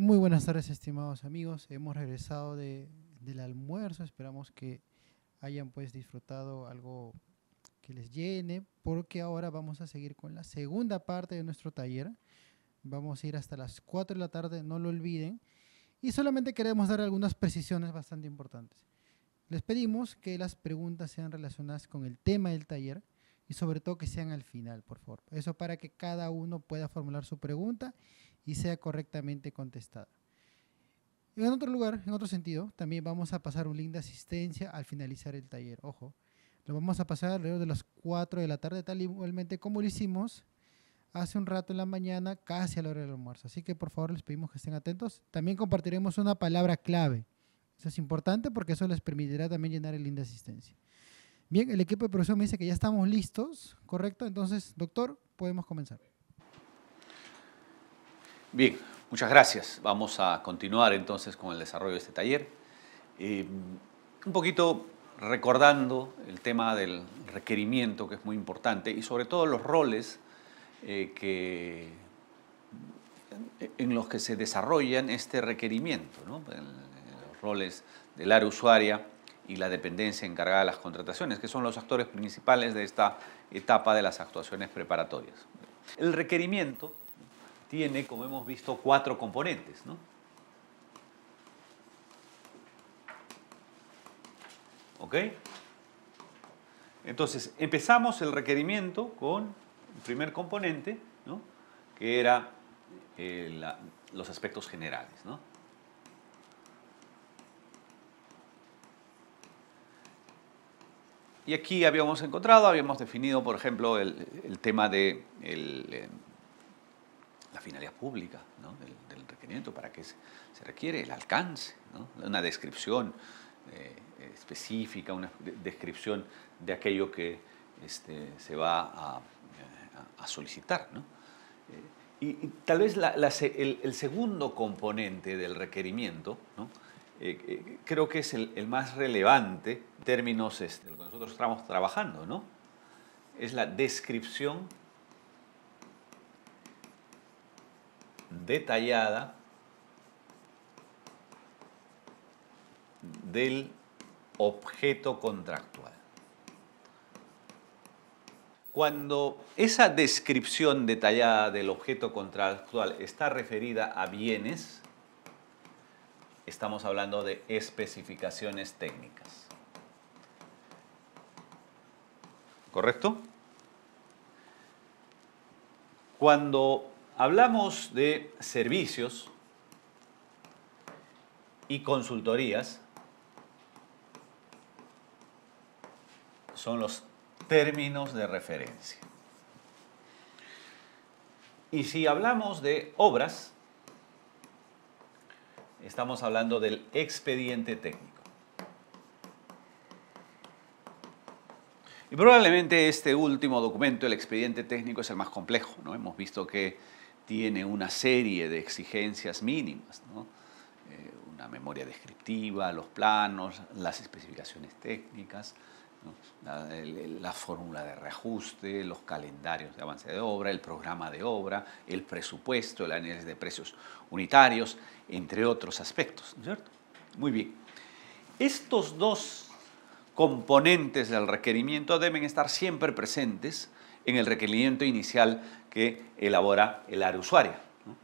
Muy buenas tardes, estimados amigos. Hemos regresado del almuerzo. Esperamos que hayan pues disfrutado algo que les llene, porque ahora vamos a seguir con la segunda parte de nuestro taller. Vamos a ir hasta las 4 de la tarde, no lo olviden. Y solamente queremos dar algunas precisiones bastante importantes. Les pedimos que las preguntas sean relacionadas con el tema del taller y sobre todo que sean al final, por favor. Eso para que cada uno pueda formular su pregunta y sea correctamente contestada. En otro lugar, en otro sentido, también vamos a pasar un link de asistencia al finalizar el taller. Ojo, lo vamos a pasar alrededor de las 4 de la tarde, tal igualmente como lo hicimos hace un rato en la mañana, casi a la hora del almuerzo. Así que por favor les pedimos que estén atentos. También compartiremos una palabra clave. Eso es importante porque eso les permitirá también llenar el link de asistencia. Bien, el equipo de producción me dice que ya estamos listos, ¿correcto? Entonces, doctor, podemos comenzar. Bien, muchas gracias. Vamos a continuar entonces con el desarrollo de este taller. Eh, un poquito recordando el tema del requerimiento, que es muy importante, y sobre todo los roles en los que se desarrollan este requerimiento, ¿no? Los roles del área usuaria y la dependencia encargada de las contrataciones, que son los actores principales de esta etapa de las actuaciones preparatorias. El requerimiento tiene, como hemos visto, 4 componentes, ¿no? ¿Ok? Entonces, empezamos el requerimiento con el primer componente, ¿no? Que era los aspectos generales, ¿no? Y aquí habíamos definido, por ejemplo, el tema de la finalidad pública, ¿no? del requerimiento, para qué se requiere, el alcance, ¿no? Una descripción específica, una descripción de aquello que se va a solicitar, ¿no? Y tal vez el segundo componente del requerimiento, ¿no? Creo que es el más relevante en términos de lo que nosotros estamos trabajando, ¿no? Es la descripción detallada del objeto contractual. Cuando esa descripción detallada del objeto contractual está referida a bienes, estamos hablando de especificaciones técnicas. ¿Correcto? Cuando hablamos de servicios y consultorías, son los términos de referencia. Y si hablamos de obras, estamos hablando del expediente técnico. Y probablemente este último documento, el expediente técnico, es el más complejo, ¿no? Hemos visto que tiene una serie de exigencias mínimas, ¿no? Una memoria descriptiva, los planos, las especificaciones técnicas, ¿no? La fórmula de reajuste, los calendarios de avance de obra, el programa de obra, el presupuesto, el análisis de precios unitarios, entre otros aspectos, ¿no es cierto? Muy bien. Estos dos componentes del requerimiento deben estar siempre presentes en el requerimiento inicial que elabora el área usuaria, ¿no?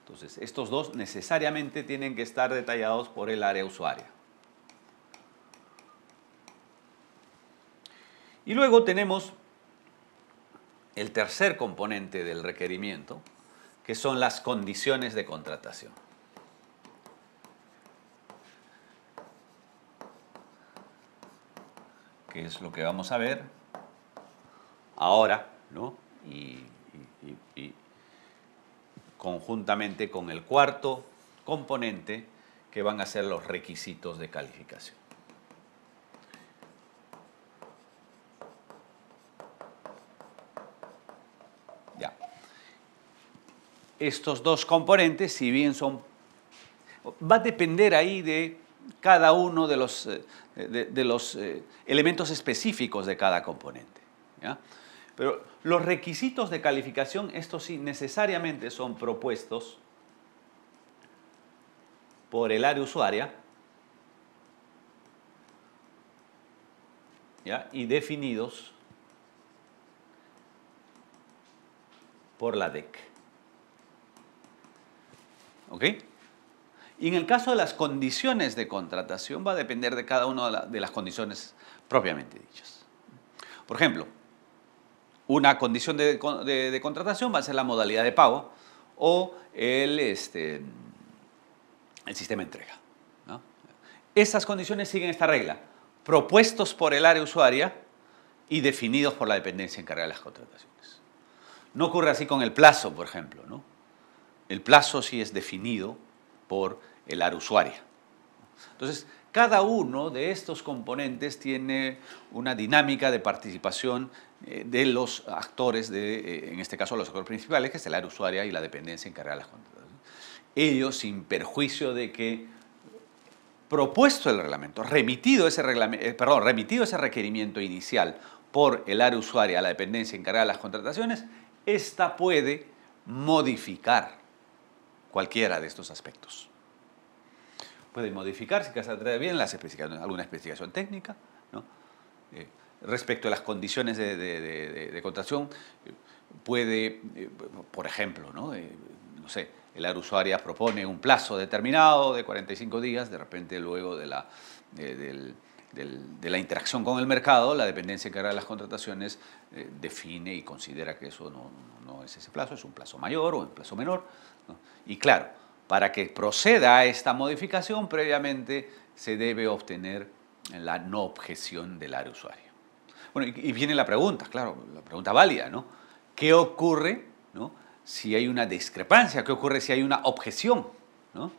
Entonces, estos dos necesariamente tienen que estar detallados por el área usuaria. Y luego tenemos el tercer componente del requerimiento, que son las condiciones de contratación. Que es lo que vamos a ver ahora, ¿no? Y conjuntamente con el cuarto componente, que van a ser los requisitos de calificación. Ya. Estos dos componentes, si bien va a depender ahí de cada uno de los elementos específicos de cada componente, ¿ya? Pero los requisitos de calificación, estos sí necesariamente son propuestos por el área usuaria, ¿ya? Y definidos por la DEC. ¿Ok? Y en el caso de las condiciones de contratación va a depender de cada una de las condiciones propiamente dichas. Por ejemplo, una condición de contratación va a ser la modalidad de pago o el sistema de entrega, ¿no? Esas condiciones siguen esta regla: propuestos por el área usuaria y definidos por la dependencia encargada de las contrataciones. No ocurre así con el plazo, por ejemplo, ¿no? El plazo sí es definido por el área usuaria. Entonces, cada uno de estos componentes tiene una dinámica de participación de los actores, en este caso los actores principales, que es el área usuaria y la dependencia encargada de las contrataciones. Ellos, sin perjuicio de que, propuesto el reglamento, remitido ese requerimiento inicial por el área usuaria a la dependencia encargada de las contrataciones, ésta puede modificar cualquiera de estos aspectos. Puede modificar, si se atrae bien, alguna especificación técnica, ¿no? Respecto a las condiciones de contratación, puede, por ejemplo, ¿no? No sé, el área usuaria propone un plazo determinado de 45 días, de repente luego de la interacción con el mercado, la dependencia encargada de las contrataciones define y considera que eso no es ese plazo, es un plazo mayor o un plazo menor, ¿no? Y claro, para que proceda a esta modificación, previamente se debe obtener la no objeción del área usuaria. Bueno, y viene la pregunta, claro, la pregunta válida, ¿no? ¿Qué ocurre, ¿no?, si hay una discrepancia? ¿Qué ocurre si hay una objeción, ¿no?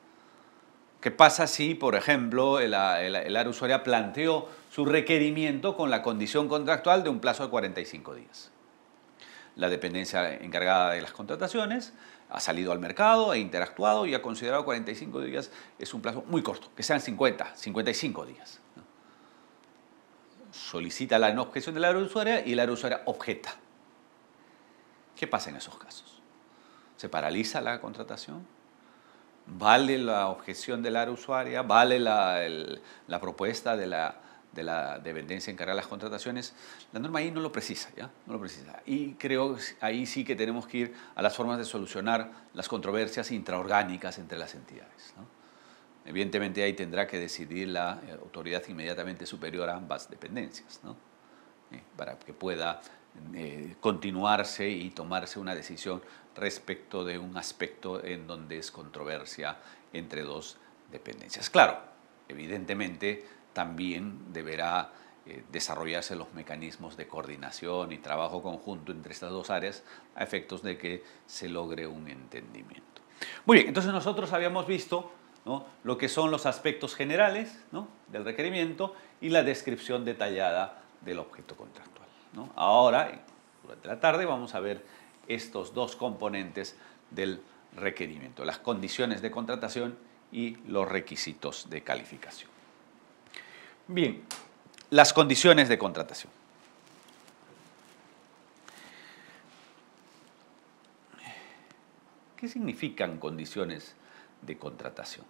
¿Qué pasa si, por ejemplo, el área usuaria planteó su requerimiento con la condición contractual de un plazo de 45 días? La dependencia encargada de las contrataciones ha salido al mercado, ha interactuado y ha considerado 45 días es un plazo muy corto, que sean 50, 55 días. Solicita la no objeción del área usuaria y el área usuaria objeta. ¿Qué pasa en esos casos? ¿Se paraliza la contratación? ¿Vale la objeción del área usuaria? ¿Vale la propuesta de la dependencia encargada de las contrataciones? La norma ahí no lo precisa, ¿ya? No lo precisa. Y creo que ahí sí que tenemos que ir a las formas de solucionar las controversias intraorgánicas entre las entidades, ¿no? Evidentemente ahí tendrá que decidir la autoridad inmediatamente superior a ambas dependencias, ¿no? Para que pueda continuarse y tomarse una decisión respecto de un aspecto en donde es controversia entre dos dependencias. Claro, evidentemente también deberá desarrollarse los mecanismos de coordinación y trabajo conjunto entre estas dos áreas a efectos de que se logre un entendimiento. Muy bien, entonces nosotros habíamos visto, ¿no?, lo que son los aspectos generales, ¿no?, del requerimiento y la descripción detallada del objeto contractual, ¿no? Ahora, durante la tarde, vamos a ver estos dos componentes del requerimiento: las condiciones de contratación y los requisitos de calificación. Bien, las condiciones de contratación. ¿Qué significan condiciones de contratación?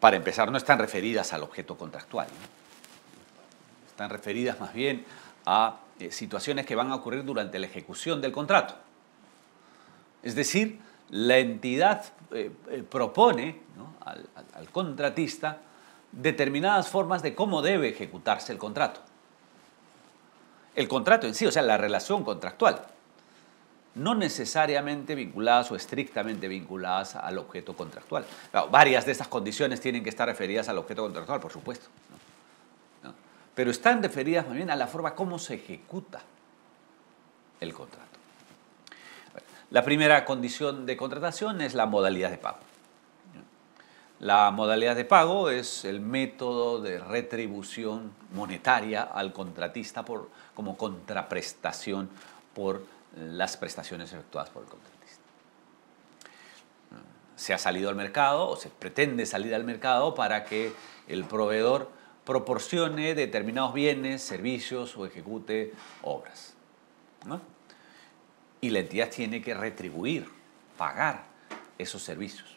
Para empezar, no están referidas al objeto contractual, ¿no? Están referidas más bien a situaciones que van a ocurrir durante la ejecución del contrato. Es decir, la entidad propone, ¿no?, al contratista determinadas formas de cómo debe ejecutarse el contrato. El contrato en sí, o sea, la relación contractual, no necesariamente vinculadas o estrictamente vinculadas al objeto contractual. Claro, varias de estas condiciones tienen que estar referidas al objeto contractual, por supuesto, ¿no? Pero están referidas más bien a la forma como se ejecuta el contrato. La primera condición de contratación es la modalidad de pago. La modalidad de pago es el método de retribución monetaria al contratista como contraprestación por las prestaciones efectuadas por el contratista. Se ha salido al mercado o se pretende salir al mercado para que el proveedor proporcione determinados bienes, servicios o ejecute obras, ¿no? y la entidad tiene que retribuir, pagar esos servicios.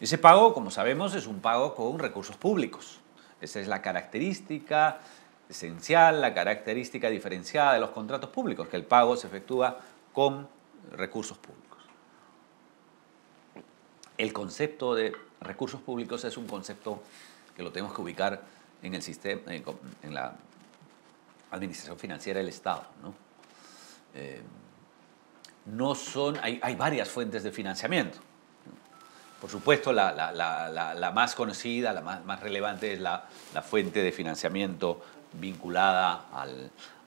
Ese pago, como sabemos, es un pago con recursos públicos. Esa es la característica esencial, la característica diferenciada de los contratos públicos, que el pago se efectúa con recursos públicos. El concepto de recursos públicos es un concepto que lo tenemos que ubicar en el sistema, en la administración financiera del Estado, ¿no? Hay varias fuentes de financiamiento. Por supuesto, la más conocida, la más relevante es la fuente de financiamiento vinculada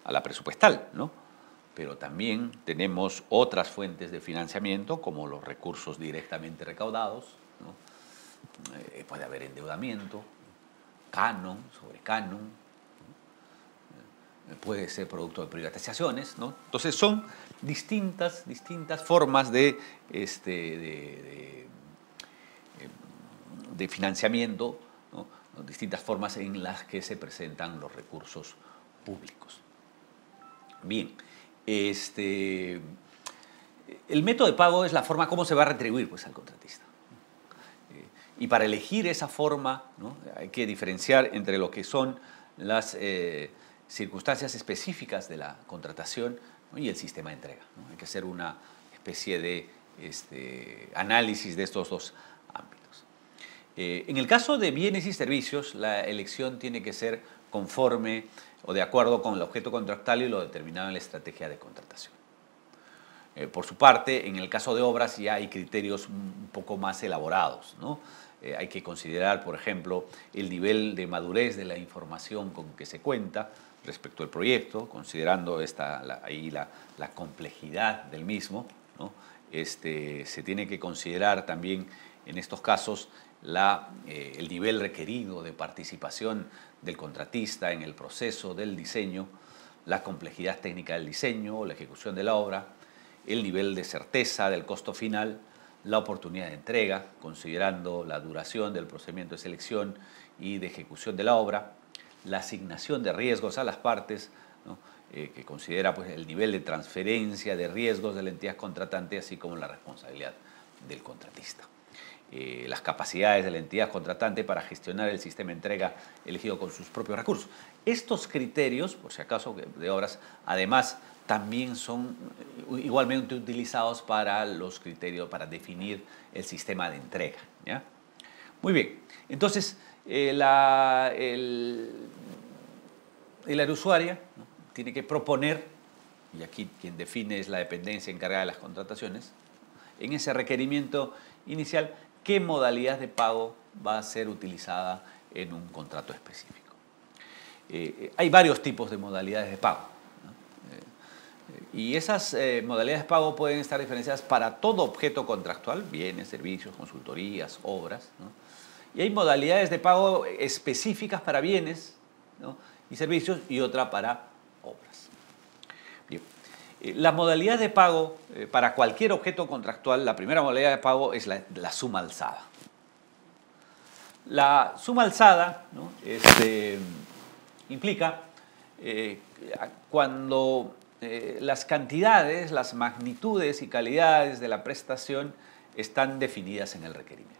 a la presupuestal, ¿no? Pero también tenemos otras fuentes de financiamiento, como los recursos directamente recaudados, ¿no? Puede haber endeudamiento, canon, sobre canon, puede ser producto de privatizaciones, ¿no? Entonces son distintas formas de financiamiento, ¿no? Distintas formas en las que se presentan los recursos públicos. Bien, el método de pago es la forma como se va a retribuir, pues, al contratista. Y para elegir esa forma, ¿no? Hay que diferenciar entre lo que son las circunstancias específicas de la contratación, ¿no? Y el sistema de entrega, ¿no? Hay que hacer una especie de análisis de estos dos ámbitos. En el caso de bienes y servicios, la elección tiene que ser conforme o de acuerdo con el objeto contractual y lo determinado en la estrategia de contratación. Por su parte, en el caso de obras ya hay criterios un poco más elaborados, ¿no? Hay que considerar, por ejemplo, el nivel de madurez de la información con que se cuenta respecto al proyecto, considerando la complejidad del mismo, ¿no? Se tiene que considerar también en estos casos el nivel requerido de participación del contratista en el proceso del diseño, la complejidad técnica del diseño, la ejecución de la obra, el nivel de certeza del costo final, la oportunidad de entrega, considerando la duración del procedimiento de selección y de ejecución de la obra, la asignación de riesgos a las partes, ¿no? Que considera, pues, el nivel de transferencia de riesgos de la entidad contratante, así como la responsabilidad del contratista. Las capacidades de la entidad contratante para gestionar el sistema de entrega elegido con sus propios recursos. Estos criterios, por si acaso, de obras, además, también son igualmente utilizados para los criterios para definir el sistema de entrega, ¿ya? Muy bien, entonces el área usuaria, ¿no? Tiene que proponer, y aquí quien define es la dependencia encargada de las contrataciones, en ese requerimiento inicial, qué modalidad de pago va a ser utilizada en un contrato específico. Hay varios tipos de modalidades de pago, ¿no? Y esas modalidades de pago pueden estar diferenciadas para todo objeto contractual, bienes, servicios, consultorías, obras, ¿no? Y hay modalidades de pago específicas para bienes, ¿no? Y servicios, y otra para obras. Bien. La modalidad de pago para cualquier objeto contractual, la primera modalidad de pago es la suma alzada. La suma alzada, ¿no? Implica cuando las cantidades, las magnitudes y calidades de la prestación están definidas en el requerimiento.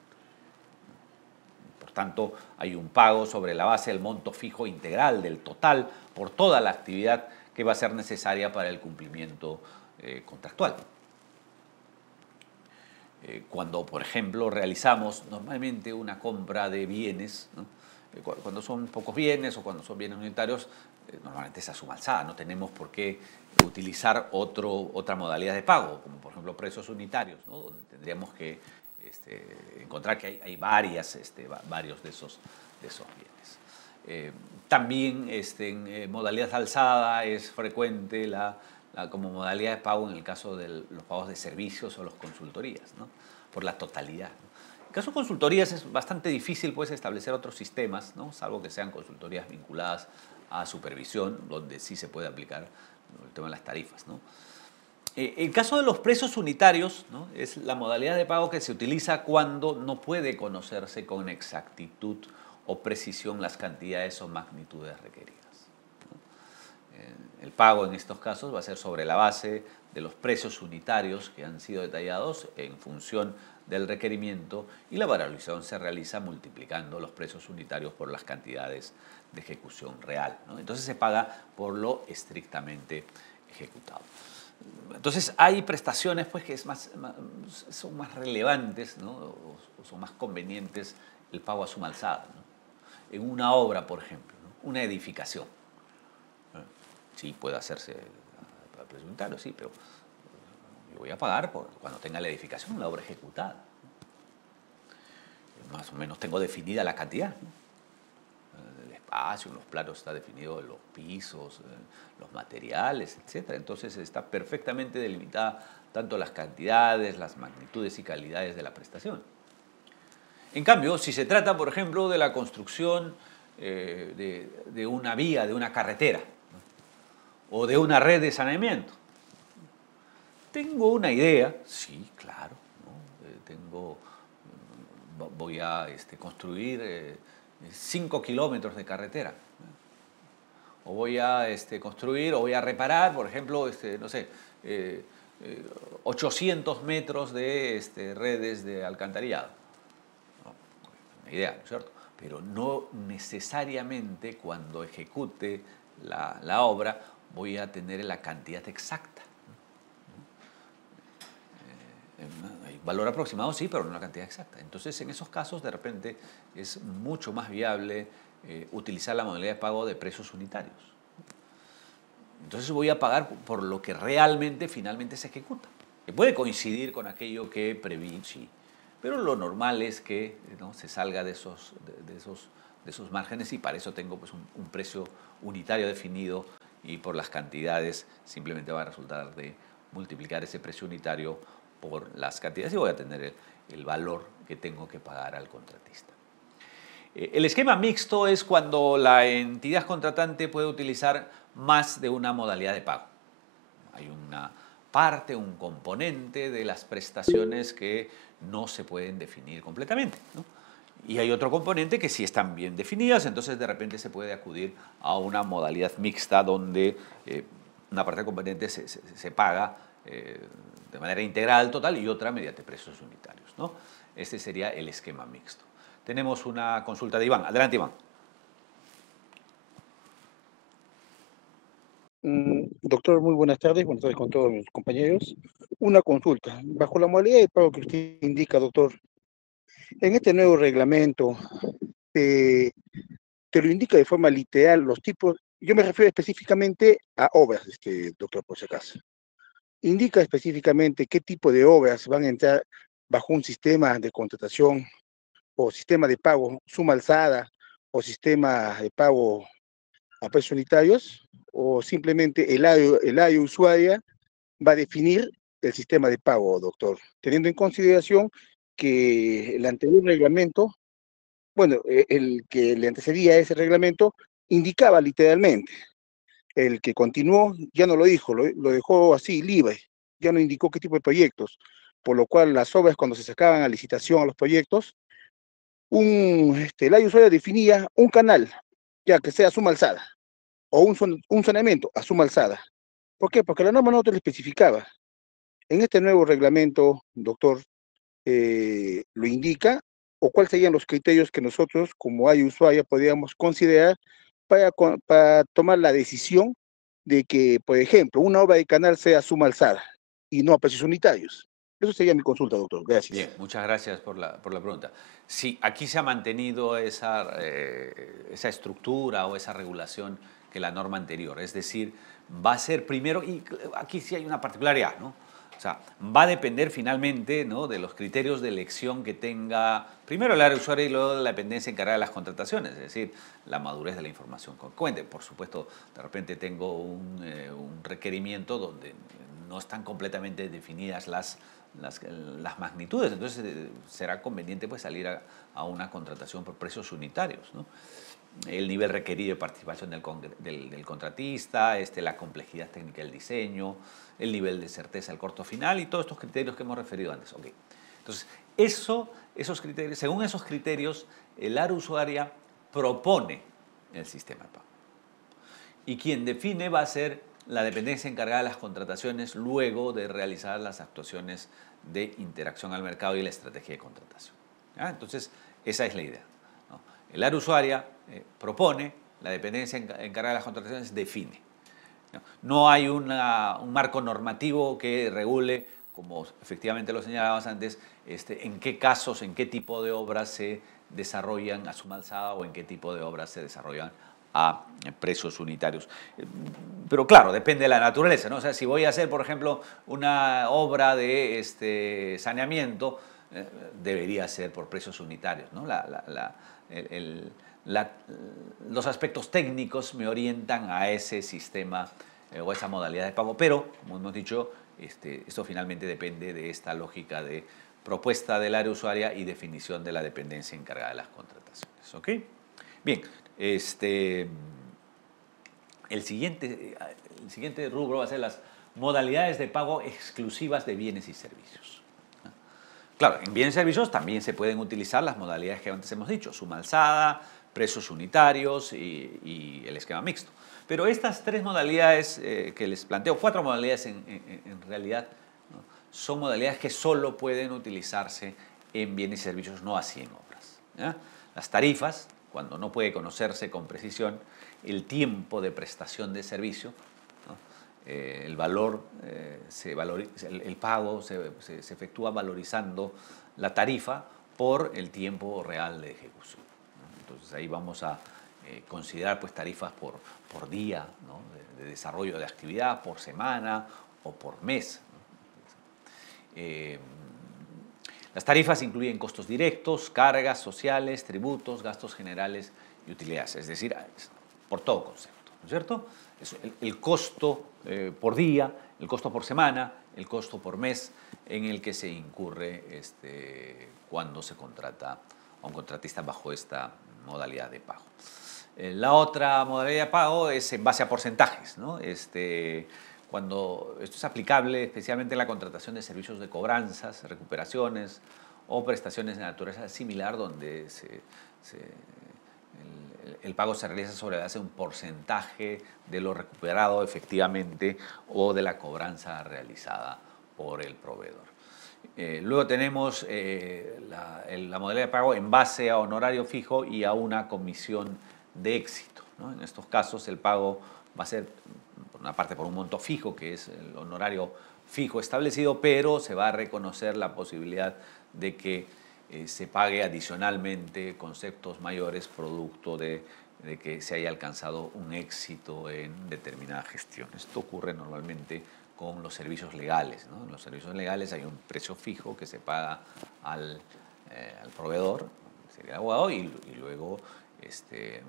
Por tanto, hay un pago sobre la base del monto fijo integral del total por toda la actividad que va a ser necesaria para el cumplimiento contractual. Cuando, por ejemplo, realizamos normalmente una compra de bienes, ¿no? Cuando son pocos bienes o cuando son bienes unitarios, normalmente esa suma alzada. No tenemos por qué utilizar otra modalidad de pago, como por ejemplo precios unitarios, ¿no? Donde tendríamos que encontrar que hay varios de esos bienes. También en modalidad alzada es frecuente como modalidad de pago en el caso de los pagos de servicios o las consultorías, ¿no? Por la totalidad, ¿no? En el caso de consultorías es bastante difícil, pues, establecer otros sistemas, ¿no? Salvo que sean consultorías vinculadas a supervisión, donde sí se puede aplicar el tema de las tarifas, ¿no? El caso de los precios unitarios, ¿no? Es la modalidad de pago que se utiliza cuando no puede conocerse con exactitud o precisión las cantidades o magnitudes requeridas, ¿no? El pago en estos casos va a ser sobre la base de los precios unitarios que han sido detallados en función del requerimiento, y la valorización se realiza multiplicando los precios unitarios por las cantidades de ejecución real, ¿no? Entonces se paga por lo estrictamente ejecutado. Entonces hay prestaciones pues, que son más relevantes, ¿no? o son más convenientes el pago a suma alzada, ¿no? En una obra, por ejemplo, ¿no? Una edificación. Sí, puede hacerse a precio unitario, sí, pero yo voy a pagar cuando tenga la edificación, la obra ejecutada. Más o menos tengo definida la cantidad, ¿no? El espacio, en los planos está definido los pisos, los materiales, etc. Entonces está perfectamente delimitada tanto las cantidades, las magnitudes y calidades de la prestación. En cambio, si se trata, por ejemplo, de la construcción de una vía, de una carretera, ¿no? O de una red de saneamiento, tengo una idea, sí, claro, ¿no? Voy a construir 5 kilómetros de carretera, o voy a construir o voy a reparar, por ejemplo, no sé, 800 metros de redes de alcantarillado. Una idea, ¿no es cierto? Pero no necesariamente cuando ejecute la obra voy a tener la cantidad exacta. Hay valor aproximado, sí, pero no la cantidad exacta. Entonces, en esos casos, de repente, es mucho más viable utilizar la modalidad de pago de precios unitarios. Entonces voy a pagar por lo que realmente, finalmente se ejecuta. Que puede coincidir con aquello que preví, sí. Pero lo normal es que, ¿no?, se salga de esos márgenes, y para eso tengo pues, un precio unitario definido, y por las cantidades simplemente va a resultar de multiplicar ese precio unitario por las cantidades y voy a tener el valor que tengo que pagar al contratista. El esquema mixto es cuando la entidad contratante puede utilizar más de una modalidad de pago. Hay una parte, un componente de las prestaciones que no se pueden definir completamente, ¿no? Y hay otro componente que sí están bien definidas, entonces de repente se puede acudir a una modalidad mixta donde una parte del componente se paga de manera integral, total, y otra mediante precios unitarios, ¿no? Este sería el esquema mixto. Tenemos una consulta de Iván. Adelante, Iván. Doctor, muy buenas tardes con todos mis compañeros. Una consulta. Bajo la modalidad de pago que usted indica, doctor, en este nuevo reglamento, te lo indica de forma literal los tipos, yo me refiero específicamente a obras, doctor, por si acaso. Indica específicamente qué tipo de obras van a entrar bajo un sistema de contratación o sistema de pago suma alzada o sistema de pago a precios unitarios, o simplemente el área usuaria va a definir el sistema de pago, doctor, teniendo en consideración que el anterior reglamento, bueno, el que le antecedía a ese reglamento, indicaba literalmente, el que continuó ya no lo dijo, lo dejó así, libre, ya no indicó qué tipo de proyectos, por lo cual las obras cuando se sacaban a licitación a los proyectos, el área usuaria definía un canal, ya que sea suma alzada, o un saneamiento a suma alzada. ¿Por qué? Porque la norma no te lo especificaba. En este nuevo reglamento, doctor, lo indica, o cuáles serían los criterios que nosotros, como área usuaria, podríamos considerar para tomar la decisión de que, por ejemplo, una obra de canal sea suma alzada y no a precios unitarios. Eso sería mi consulta, doctor. Gracias. Bien, muchas gracias por la pregunta. Sí, aquí se ha mantenido esa estructura o esa regulación que la norma anterior. Es decir, va a ser primero, y aquí sí hay una particularidad, ¿no? O sea, va a depender finalmente, ¿no?, de los criterios de elección que tenga primero el área usuaria y luego la dependencia encargada de las contrataciones, es decir, la madurez de la información consecuente. Por supuesto, de repente tengo un requerimiento donde no están completamente definidas las magnitudes, entonces será conveniente pues, salir a una contratación por precios unitarios, ¿no? El nivel requerido de participación del contratista, la complejidad técnica del diseño, el nivel de certeza del corto final y todos estos criterios que hemos referido antes. Okay. Entonces, esos criterios, según esos criterios, el área usuaria propone el sistema de pago. Y quien define va a ser la dependencia encargada de las contrataciones luego de realizar las actuaciones de interacción al mercado y la estrategia de contratación. ¿Ya? Entonces, esa es la idea, ¿no? El área usuaria propone, la dependencia encargada de las contrataciones define. No hay un marco normativo que regule, como efectivamente lo señalabas antes, en qué casos, en qué tipo de obras se desarrollan a suma alzada o en qué tipo de obras se desarrollan a precios unitarios. Pero claro, depende de la naturaleza, ¿no? O sea, si voy a hacer, por ejemplo, una obra de saneamiento, debería ser por precios unitarios, ¿no? Los aspectos técnicos me orientan a ese sistema o esa modalidad de pago, pero, como hemos dicho, esto finalmente depende de esta lógica de propuesta del área usuaria y definición de la dependencia encargada de las contrataciones. ¿Ok? Bien, el siguiente rubro va a ser las modalidades de pago exclusivas de bienes y servicios. Claro, en bienes y servicios también se pueden utilizar las modalidades que antes hemos dicho, suma alzada, precios unitarios y el esquema mixto. Pero estas tres modalidades que les planteo, cuatro modalidades en realidad, ¿no?, son modalidades que solo pueden utilizarse en bienes y servicios, no así en obras. ¿Ya? Las tarifas, cuando no puede conocerse con precisión el tiempo de prestación de servicio, ¿no?, el valor, el pago se efectúa valorizando la tarifa por el tiempo real de ejecución, ¿no? Entonces ahí vamos a considerar pues tarifas por día, ¿no?, de desarrollo de actividad, por semana o por mes, ¿no? Las tarifas incluyen costos directos, cargas sociales, tributos, gastos generales y utilidades, es decir, por todo concepto, ¿no es cierto? Es el costo por día, el costo por semana, el costo por mes en el que se incurre cuando se contrata a un contratista bajo esta modalidad de pago. La otra modalidad de pago es en base a porcentajes, ¿no? Cuando esto es aplicable especialmente en la contratación de servicios de cobranzas, recuperaciones o prestaciones de naturaleza similar, donde el pago se realiza sobre la base de un porcentaje de lo recuperado efectivamente o de la cobranza realizada por el proveedor. Luego tenemos la modalidad de pago en base a honorario fijo y a una comisión de éxito, ¿no? En estos casos el pago va a ser, por una parte, por un monto fijo, que es el honorario fijo establecido, pero se va a reconocer la posibilidad de que se pague adicionalmente conceptos mayores producto de que se haya alcanzado un éxito en determinada gestión. Esto ocurre normalmente con los servicios legales, ¿no? En los servicios legales hay un precio fijo que se paga al proveedor, sería el abogado, y luego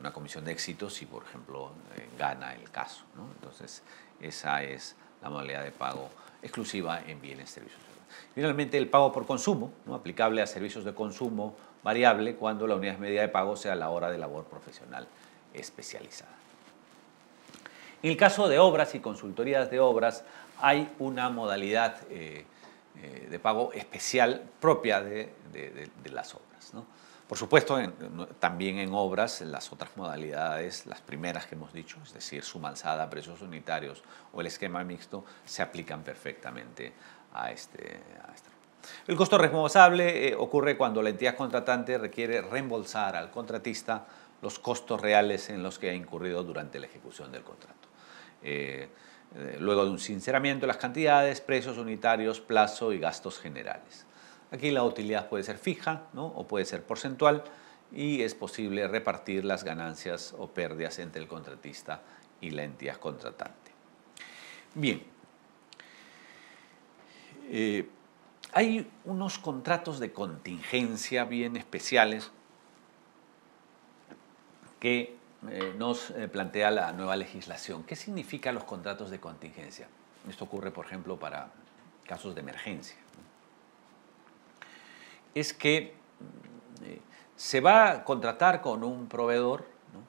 una comisión de éxito si, por ejemplo, gana el caso, ¿no? Entonces, esa es la modalidad de pago exclusiva en bienes y servicios. Finalmente, el pago por consumo, ¿no?, aplicable a servicios de consumo variable cuando la unidad medida de pago sea la hora de labor profesional especializada. En el caso de obras y consultorías de obras, hay una modalidad de pago especial propia de las obras, ¿no? Por supuesto, también en obras, las otras modalidades, las primeras que hemos dicho, es decir, suma alzada, precios unitarios o el esquema mixto, se aplican perfectamente a este. El costo responsable ocurre cuando la entidad contratante requiere reembolsar al contratista los costos reales en los que ha incurrido durante la ejecución del contrato. Luego de un sinceramiento de las cantidades, precios unitarios, plazo y gastos generales. Aquí la utilidad puede ser fija, ¿no?, o puede ser porcentual, y es posible repartir las ganancias o pérdidas entre el contratista y la entidad contratante. Bien. Hay unos contratos de contingencia bien especiales que nos plantea la nueva legislación. ¿Qué significan los contratos de contingencia? Esto ocurre, por ejemplo, para casos de emergencia. Es que se va a contratar con un proveedor, ¿no?,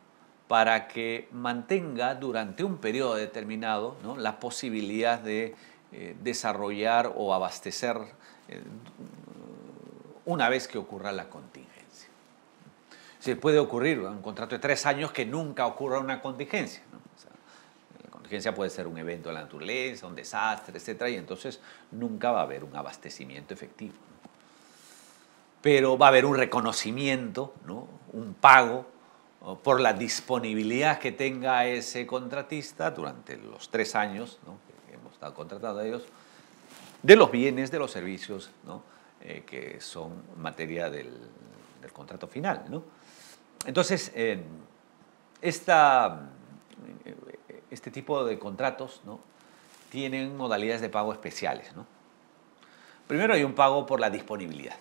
para que mantenga durante un periodo determinado, ¿no?, la posibilidad de desarrollar o abastecer una vez que ocurra la contingencia. Se puede ocurrir un contrato de 3 años que nunca ocurra una contingencia, ¿no? O sea, contingencia puede ser un evento de la naturaleza, un desastre, etcétera, y entonces nunca va a haber un abastecimiento efectivo, ¿no? Pero va a haber un reconocimiento, ¿no? Un pago por la disponibilidad que tenga ese contratista durante los 3 años, ¿no?, que hemos estado contratando a ellos, de los bienes, de los servicios, ¿no?, que son materia del contrato final, ¿no? Entonces, este tipo de contratos, ¿no?, tienen modalidades de pago especiales, ¿no? Primero hay un pago por la disponibilidad,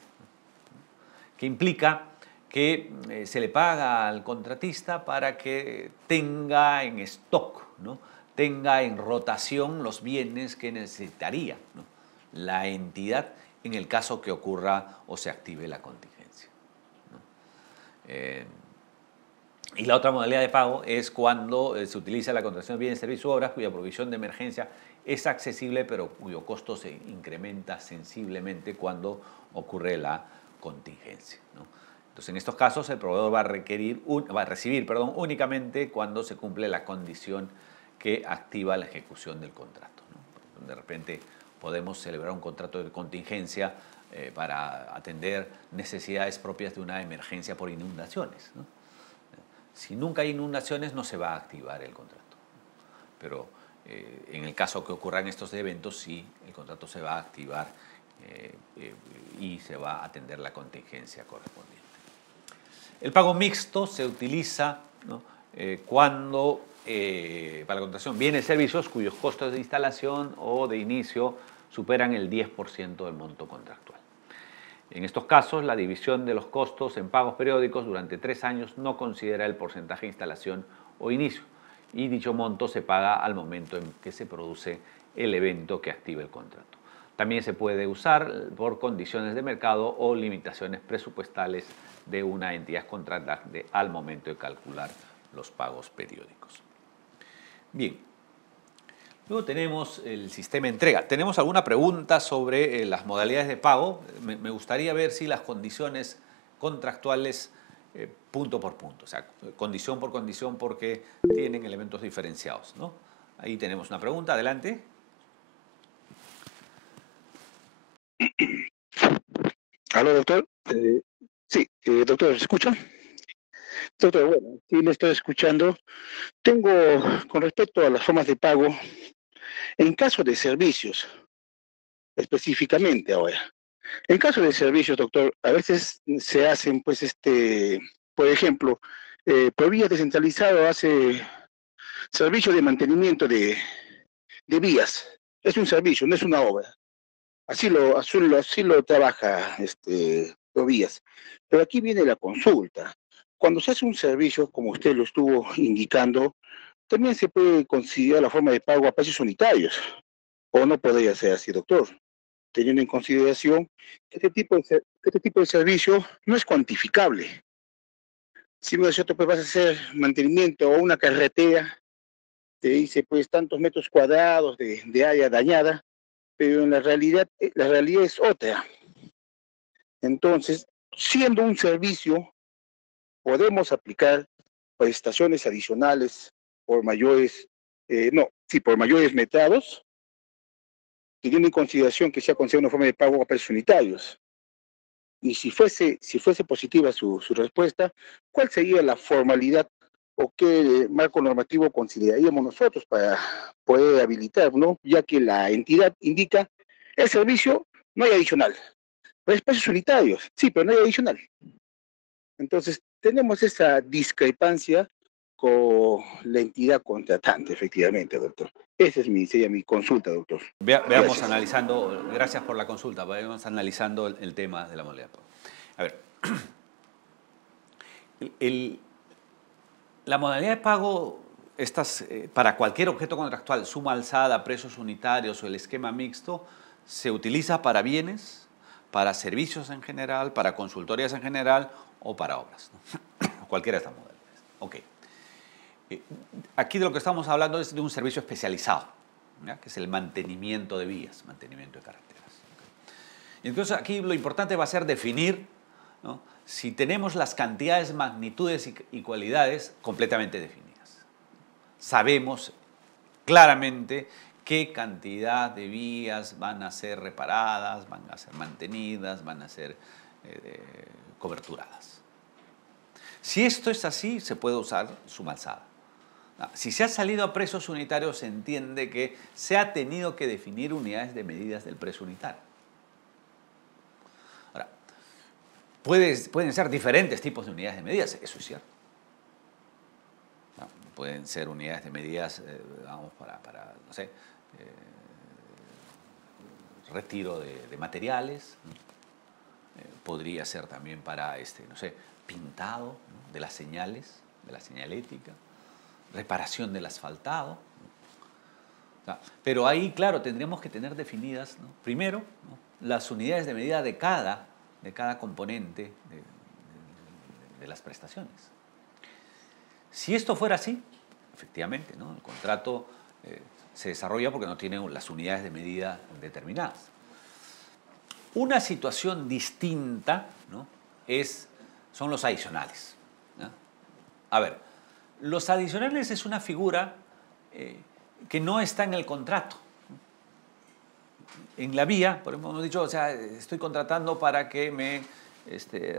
que implica que se le paga al contratista para que tenga en stock, ¿no?, tenga en rotación los bienes que necesitaría, ¿no?, la entidad en el caso que ocurra o se active la contingencia, ¿no? Y la otra modalidad de pago es cuando se utiliza la contratación de bienes, servicios u obras cuya provisión de emergencia es accesible, pero cuyo costo se incrementa sensiblemente cuando ocurre la contingencia, ¿no? Entonces, en estos casos, el proveedor va a recibir únicamente cuando se cumple la condición que activa la ejecución del contrato, ¿no? De repente podemos celebrar un contrato de contingencia para atender necesidades propias de una emergencia por inundaciones, ¿no? Si nunca hay inundaciones, no se va a activar el contrato. Pero en el caso que ocurran estos eventos, sí, el contrato se va a activar y se va a atender la contingencia correspondiente. El pago mixto se utiliza, ¿no?, cuando para la contratación bienes y servicios cuyos costos de instalación o de inicio superan el 10% del monto contractual. En estos casos, la división de los costos en pagos periódicos durante 3 años no considera el porcentaje de instalación o inicio, y dicho monto se paga al momento en que se produce el evento que activa el contrato. También se puede usar por condiciones de mercado o limitaciones presupuestales de una entidad contratante al momento de calcular los pagos periódicos. Bien. Luego tenemos el sistema de entrega. ¿Tenemos alguna pregunta sobre las modalidades de pago? Me gustaría ver si las condiciones contractuales punto por punto, o sea, condición por condición, porque tienen elementos diferenciados, ¿no? Ahí tenemos una pregunta. Adelante. Aló, doctor. Sí, doctor, ¿se escucha? Doctor, bueno, sí le estoy escuchando. Tengo, con respecto a las formas de pago, en caso de servicios, específicamente ahora. En caso de servicios, doctor, a veces se hacen, pues, por ejemplo, Provías descentralizado hace servicio de mantenimiento de vías. Es un servicio, no es una obra. Así lo trabaja Provías. Pero aquí viene la consulta. Cuando se hace un servicio, como usted lo estuvo indicando, también se puede considerar la forma de pago a precios unitarios. O no podría ser así, doctor, teniendo en consideración que este tipo de servicio no es cuantificable. Si no es cierto, pues vas a hacer mantenimiento o una carretera, te dice pues tantos metros cuadrados de área dañada, pero en la realidad es otra. Entonces, siendo un servicio, podemos aplicar prestaciones adicionales por mayores, por mayores metrados, teniendo en consideración que se ha considerado una forma de pago a precios unitarios. Y si fuese positiva su respuesta, ¿cuál sería la formalidad o qué marco normativo consideraríamos nosotros para poder habilitar, ¿no? Ya que la entidad indica el servicio no hay adicional. Pues precios unitarios, sí, pero no hay adicional. Entonces, tenemos esa discrepancia con la entidad contratante, efectivamente, doctor. Sería mi consulta, doctor. Veamos Gracias. analizando, gracias por la consulta, vamos analizando el tema de la modalidad de pago. A ver, la modalidad de pago, para cualquier objeto contractual, suma alzada, precios unitarios o el esquema mixto, se utiliza para bienes, para servicios en general, para consultorías en general o para obras, ¿no? Cualquiera de estas modalidades. Ok. Aquí de lo que estamos hablando es de un servicio especializado, ¿ya?, que es el mantenimiento de vías, mantenimiento de carreteras. ¿Okay? Entonces aquí lo importante va a ser definir, ¿no?, si tenemos las cantidades, magnitudes y cualidades completamente definidas. Sabemos claramente qué cantidad de vías van a ser reparadas, van a ser mantenidas, van a ser coberturadas. Si esto es así, se puede usar suma alzada. Si se ha salido a precios unitarios, se entiende que se ha tenido que definir unidades de medidas del precio unitario. Ahora, pueden ser diferentes tipos de unidades de medidas, eso es cierto. Pueden ser unidades de medidas, vamos, para no sé, retiro de materiales. Podría ser también para, no sé, pintado, ¿no?, de las señales, de la señalética, reparación del asfaltado. Pero ahí, claro, tendríamos que tener definidas, ¿no?, primero, ¿no?, las unidades de medida de cada componente de las prestaciones. Si esto fuera así, efectivamente, ¿no?, el contrato se desarrolla porque no tiene las unidades de medida determinadas. Una situación distinta, ¿no?, son los adicionales, ¿no? A ver, los adicionales es una figura que no está en el contrato. En la vía, por ejemplo, hemos dicho, o sea, estoy contratando para que me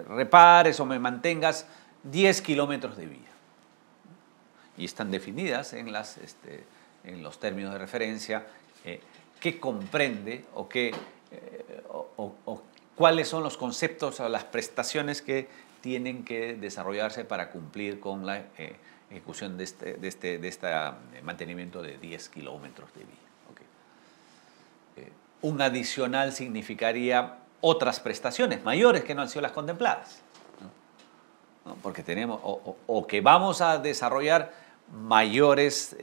repares o me mantengas 10 kilómetros de vía. Y están definidas en los términos de referencia qué comprende o cuáles son los conceptos o las prestaciones que tienen que desarrollarse para cumplir con la ejecución de este mantenimiento de 10 kilómetros de vía. Okay. Un adicional significaría otras prestaciones mayores que no han sido las contempladas, ¿no? Porque tenemos, o que vamos a desarrollar mayores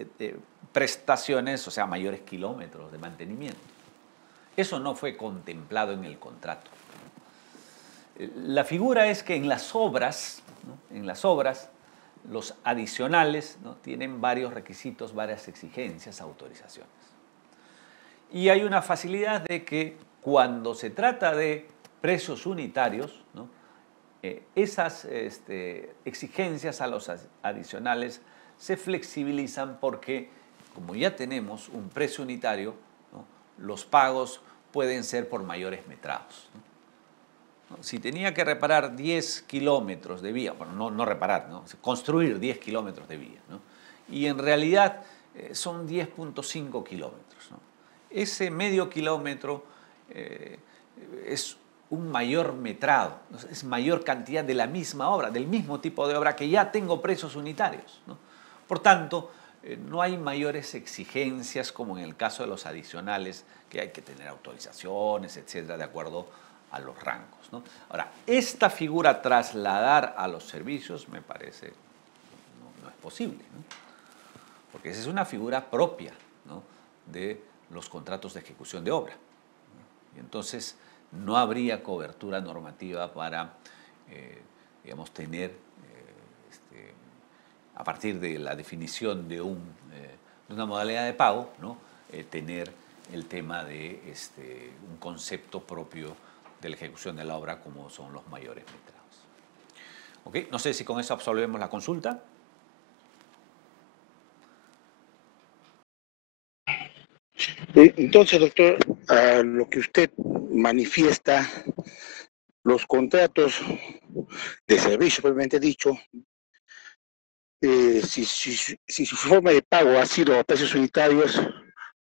prestaciones, o sea, mayores kilómetros de mantenimiento. Eso no fue contemplado en el contrato. La figura es que en las obras, ¿no?, los adicionales, ¿no?, tienen varios requisitos, varias exigencias, autorizaciones. Y hay una facilidad de que cuando se trata de precios unitarios, ¿no?, esas exigencias a los adicionales se flexibilizan porque, como ya tenemos un precio unitario, ¿no?, los pagos pueden ser por mayores metrados, ¿no? Si tenía que reparar 10 kilómetros de vía, bueno, no reparar, ¿no?, construir 10 kilómetros de vía, ¿no?, y en realidad son 10.5 kilómetros, ¿no? Ese medio kilómetro es un mayor metrado, es mayor cantidad de la misma obra, del mismo tipo de obra que ya tengo precios unitarios, ¿no? Por tanto, no hay mayores exigencias como en el caso de los adicionales, que hay que tener autorizaciones, etcétera, de acuerdo a los rangos, ¿no? Ahora, esta figura trasladar a los servicios me parece no es posible, ¿no?, porque esa es una figura propia, ¿no?, de los contratos de ejecución de obra, ¿no? Y entonces no habría cobertura normativa para, digamos, tener, a partir de la definición de una modalidad de pago, ¿no?, tener el tema de un concepto propio de la ejecución de la obra como son los mayores metrados. ¿Okay? No sé si con eso absolvemos la consulta. Entonces, doctor, a lo que usted manifiesta, los contratos de servicio, propiamente dicho, si su forma de pago ha sido a precios unitarios,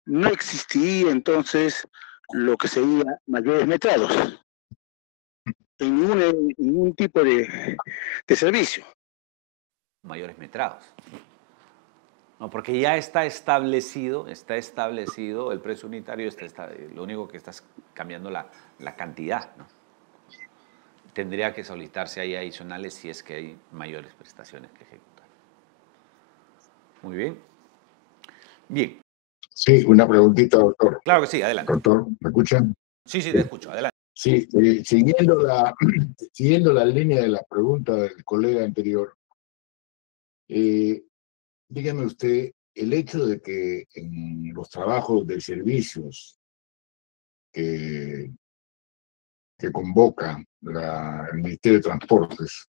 no existiría entonces lo que sería mayores metrados en ningún tipo de servicio. Mayores metrados. No, porque ya está establecido el precio unitario, lo único que estás cambiando la cantidad, ¿no? Tendría que solicitarse ahí adicionales si es que hay mayores prestaciones que ejecutar. Muy bien. Bien. Sí, una preguntita, doctor. Claro que sí, adelante. Doctor, ¿me escuchan? Sí, te escucho, adelante. Sí, siguiendo la línea de la pregunta del colega anterior, dígame usted, el hecho de que en los trabajos de servicios que convoca el Ministerio de Transportes,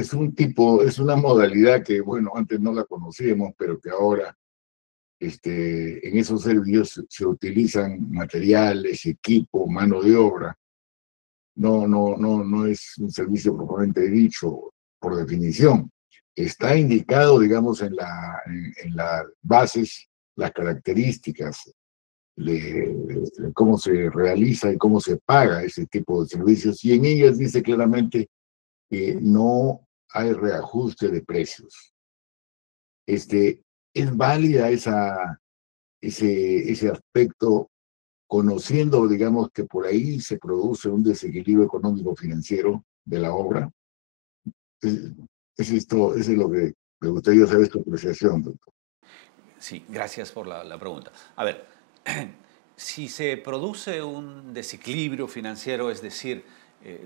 es un tipo, es una modalidad que, bueno, antes no la conocíamos, pero que ahora en esos servicios se utilizan materiales, equipo, mano de obra. No es un servicio propiamente dicho, por definición. Está indicado, digamos, en las bases, las características de cómo se realiza y cómo se paga ese tipo de servicios, y en ellas dice claramente que no hay reajuste de precios. Es válida ese aspecto, conociendo, digamos, que por ahí se produce un desequilibrio económico-financiero de la obra. Es, eso es lo que me gustaría saber tu apreciación, doctor. Sí, gracias por la pregunta. A ver, si se produce un desequilibrio financiero, es decir,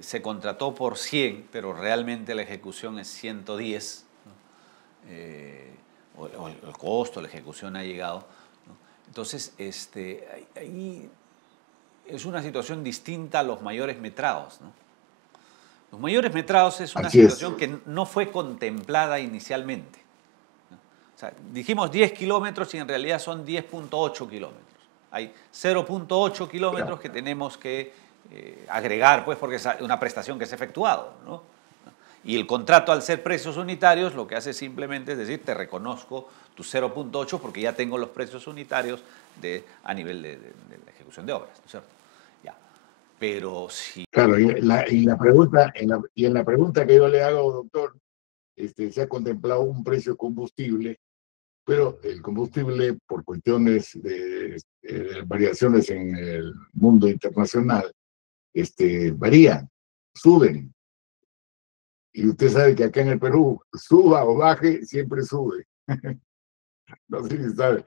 se contrató por 100, pero realmente la ejecución es 110, ¿no? O el costo, la ejecución ha llegado, ¿no? Entonces, ahí es una situación distinta a los mayores metrados, ¿no? Los mayores metrados es una Así es. situación que no fue contemplada inicialmente. O sea, dijimos 10 kilómetros y en realidad son 10.8 kilómetros. Hay 0.8 kilómetros que tenemos que agregar, pues, porque es una prestación que se ha efectuado, ¿no? Y el contrato, al ser precios unitarios, lo que hace simplemente es decir, te reconozco tu 0.8 porque ya tengo los precios unitarios a nivel de la ejecución de obras, ¿no es cierto? Ya. Pero si... Claro, en la pregunta que yo le hago, doctor, se ha contemplado un precio combustible, pero el combustible, por cuestiones de variaciones en el mundo internacional, varían, suben. Y usted sabe que acá en el Perú, suba o baje, siempre sube. No sé si sabe,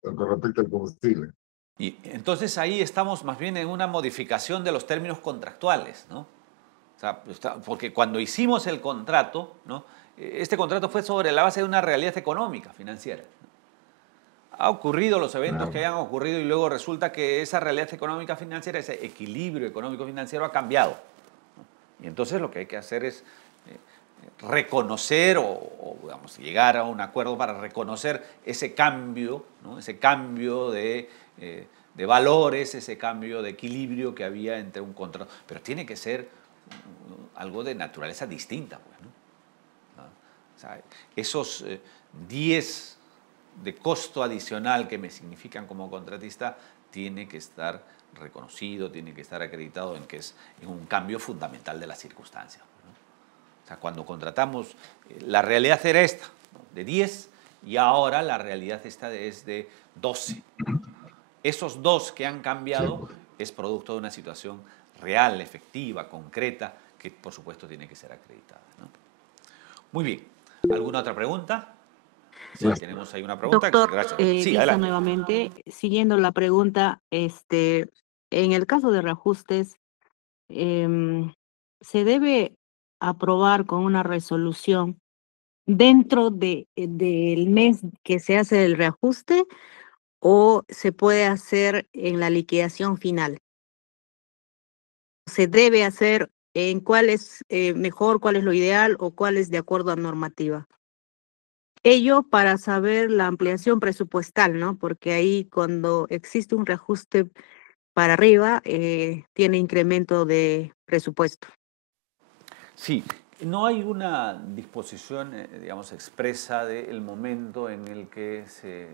con respecto al combustible. Y entonces ahí estamos más bien en una modificación de los términos contractuales, ¿no? O sea, porque cuando hicimos el contrato, ¿no? Este contrato fue sobre la base de una realidad económica, financiera. Ha ocurrido los eventos que hayan ocurrido y luego resulta que esa realidad económica financiera, ese equilibrio económico financiero ha cambiado, ¿no? Y entonces lo que hay que hacer es reconocer o digamos, llegar a un acuerdo para reconocer ese cambio, ¿no? Ese cambio de valores, ese cambio de equilibrio que había entre un contrato. Pero tiene que ser algo de naturaleza distinta, pues, ¿no? O sea, esos 10 de costo adicional que me significan como contratista tiene que estar reconocido, tiene que estar acreditado en que es un cambio fundamental de las circunstancias, ¿no? O sea, cuando contratamos, la realidad era esta, ¿no? De 10, y ahora la realidad esta es de 12. Esos 2 que han cambiado es producto de una situación real, efectiva, concreta, que por supuesto tiene que ser acreditada, ¿no? Muy bien. ¿Alguna otra pregunta? Sí, tenemos ahí una pregunta. Doctor, Gracias. Sí, Lisa, adelante. nuevamente, siguiendo la pregunta, en el caso de reajustes, ¿se debe aprobar con una resolución dentro del mes que se hace el reajuste o se puede hacer en la liquidación final? ¿Se debe hacer en cuál es mejor, cuál es lo ideal o cuál es de acuerdo a normativa? Ello para saber la ampliación presupuestal, ¿no? Porque ahí cuando existe un reajuste para arriba, tiene incremento de presupuesto. Sí, no hay una disposición, digamos, expresa del momento en el que se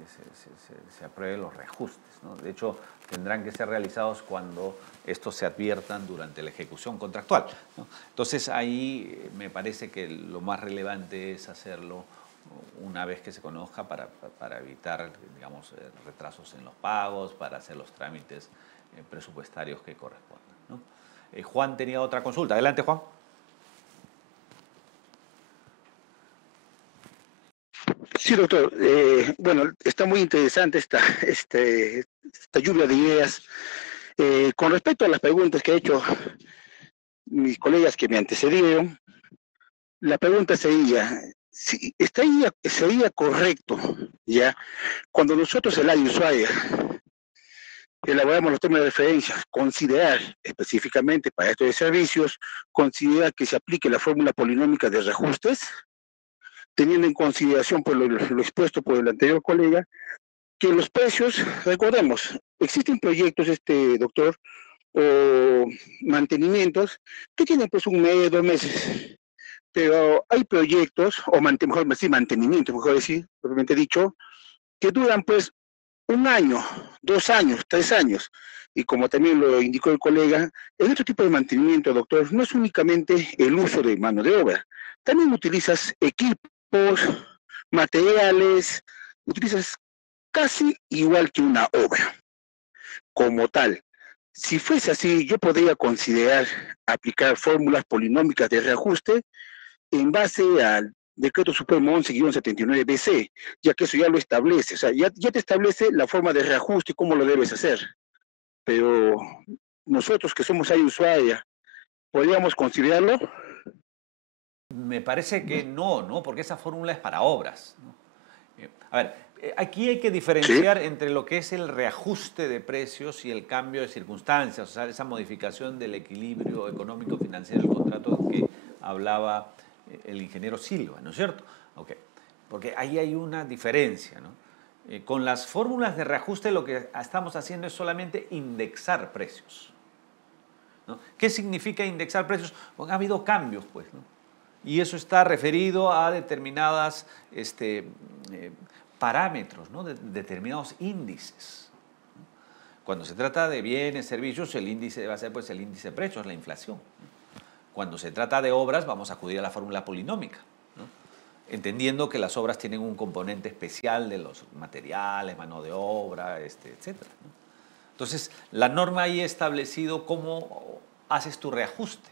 aprueben los reajustes, ¿no? De hecho, tendrán que ser realizados cuando estos se adviertan durante la ejecución contractual, ¿no? Entonces, ahí me parece que lo más relevante es hacerlo una vez que se conozca para evitar, digamos, retrasos en los pagos, para hacer los trámites presupuestarios que correspondan, ¿no? Juan tenía otra consulta. Adelante, Juan. Sí, doctor. Bueno, está muy interesante esta lluvia de ideas. Con respecto a las preguntas que han hecho mis colegas que me antecedieron, la pregunta sería, si sería correcto, ¿ya? Cuando nosotros, el área usuaria, elaboramos los términos de referencia, considerar específicamente para estos de servicios, considerar que se aplique la fórmula polinómica de reajustes, teniendo en consideración por lo expuesto por el anterior colega, que los precios, recordemos, existen proyectos, doctor, o mantenimientos que tienen pues un mes, 2 meses, pero hay proyectos, o mejor decir mantenimiento, mejor decir, propiamente dicho, que duran pues un año, 2 años, 3 años. Y como también lo indicó el colega, en este tipo de mantenimiento, doctor, no es únicamente el uso de mano de obra, también utilizas equipos, materiales, utilizas casi igual que una obra como tal. Si fuese así, yo podría considerar aplicar fórmulas polinómicas de reajuste en base al Decreto Supremo 11-79-BC, ya que eso ya lo establece, o sea, ya te establece la forma de reajuste y cómo lo debes hacer. Pero nosotros que somos área usuaria, ¿podríamos considerarlo? Me parece que no, porque esa fórmula es para obras, ¿no? A ver, aquí hay que diferenciar entre lo que es el reajuste de precios y el cambio de circunstancias, o sea, esa modificación del equilibrio económico-financiero del contrato que hablaba el ingeniero Silva, ¿no es cierto? Okay. Porque ahí hay una diferencia, ¿no? Con las fórmulas de reajuste lo que estamos haciendo es solamente indexar precios, ¿no? ¿Qué significa indexar precios? Porque ha habido cambios, pues, ¿no? Y eso está referido a determinadas parámetros, ¿no? Determinados índices. Cuando se trata de bienes, servicios, el índice va a ser pues, el índice de precios, la inflación. Cuando se trata de obras, vamos a acudir a la fórmula polinómica, ¿no? Entendiendo que las obras tienen un componente especial de los materiales, mano de obra, etc., ¿no? Entonces, la norma ahí ha establecido cómo haces tu reajuste.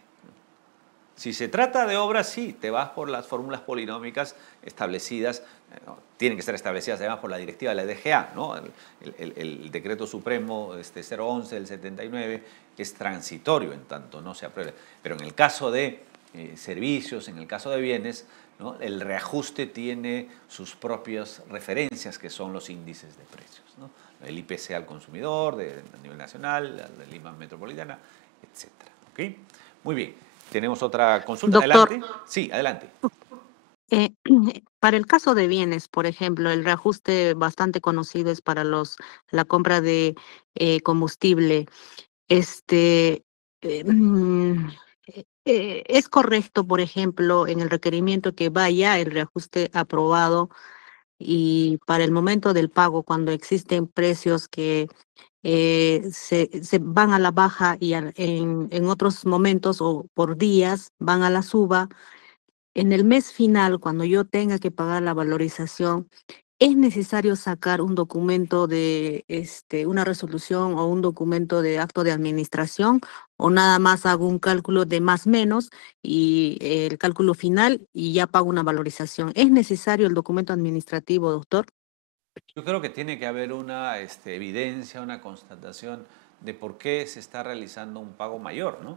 Si se trata de obras, sí, te vas por las fórmulas polinómicas establecidas, tienen que estar establecidas además por la directiva de la DGA, ¿no? El Decreto Supremo 011 del 79, que es transitorio en tanto no se apruebe. Pero en el caso de servicios, en el caso de bienes, ¿no? El reajuste tiene sus propias referencias, que son los índices de precios, ¿no? El IPC al consumidor a nivel nacional, la Lima Metropolitana, etc. ¿Okay? Muy bien. Tenemos otra consulta. Doctor, Adelante. Sí, adelante. Para el caso de bienes, por ejemplo, el reajuste bastante conocido es para la compra de combustible. Este, eh, mm, ¿Es correcto, por ejemplo, en el requerimiento que vaya el reajuste aprobado y para el momento del pago, cuando existen precios que se van a la baja y en otros momentos o por días van a la suba? En el mes final, cuando yo tenga que pagar la valorización, ¿es necesario sacar un documento de una resolución o un documento de acto de administración o nada más hago un cálculo de más menos y el cálculo final y ya pago una valorización? ¿Es necesario el documento administrativo, doctor? Yo creo que tiene que haber una evidencia, una constatación de por qué se está realizando un pago mayor, ¿no?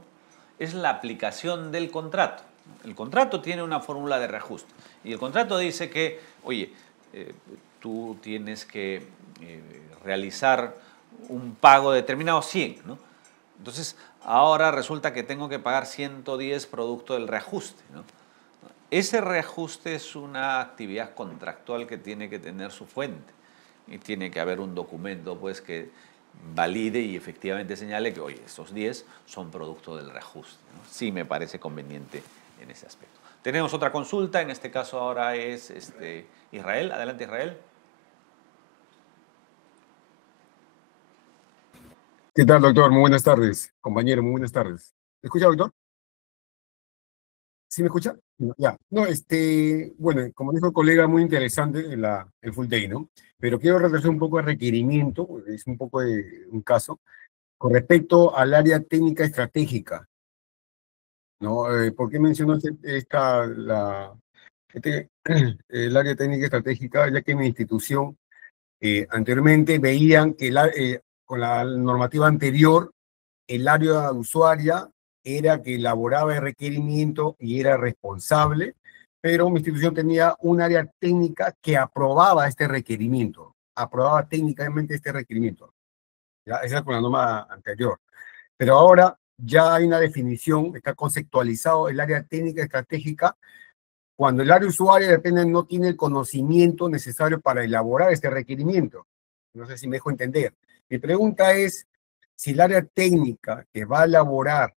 Es la aplicación del contrato. El contrato tiene una fórmula de reajuste y el contrato dice que, oye, tú tienes que realizar un pago determinado 100, ¿no? Entonces, ahora resulta que tengo que pagar 110 producto del reajuste, ¿no? Ese reajuste es una actividad contractual que tiene que tener su fuente y tiene que haber un documento pues, que valide y efectivamente señale que, oye, estos 10 son producto del reajuste, ¿no? Sí me parece conveniente en ese aspecto. Tenemos otra consulta, en este caso ahora es Israel. Adelante, Israel. ¿Qué tal, doctor? Muy buenas tardes. Compañero, muy buenas tardes. ¿Me escucha, doctor? ¿Sí me escucha? No, ya. No, bueno, como dijo el colega, muy interesante el full day, ¿no? Pero quiero regresar un poco al requerimiento, es un poco de un caso, con respecto al área técnica estratégica, ¿no? ¿Por qué menciono el área técnica estratégica? Ya que en mi institución anteriormente veían que con la normativa anterior, el área usuaria era que elaboraba el requerimiento y era responsable, pero mi institución tenía un área técnica que aprobaba este requerimiento, aprobaba técnicamente este requerimiento. ¿ya? Esa es con la norma anterior. Pero ahora ya hay una definición, está conceptualizado el área técnica estratégica, cuando el área usuaria depende, no tiene el conocimiento necesario para elaborar este requerimiento. No sé si me dejo entender. Mi pregunta es si el área técnica que va a elaborar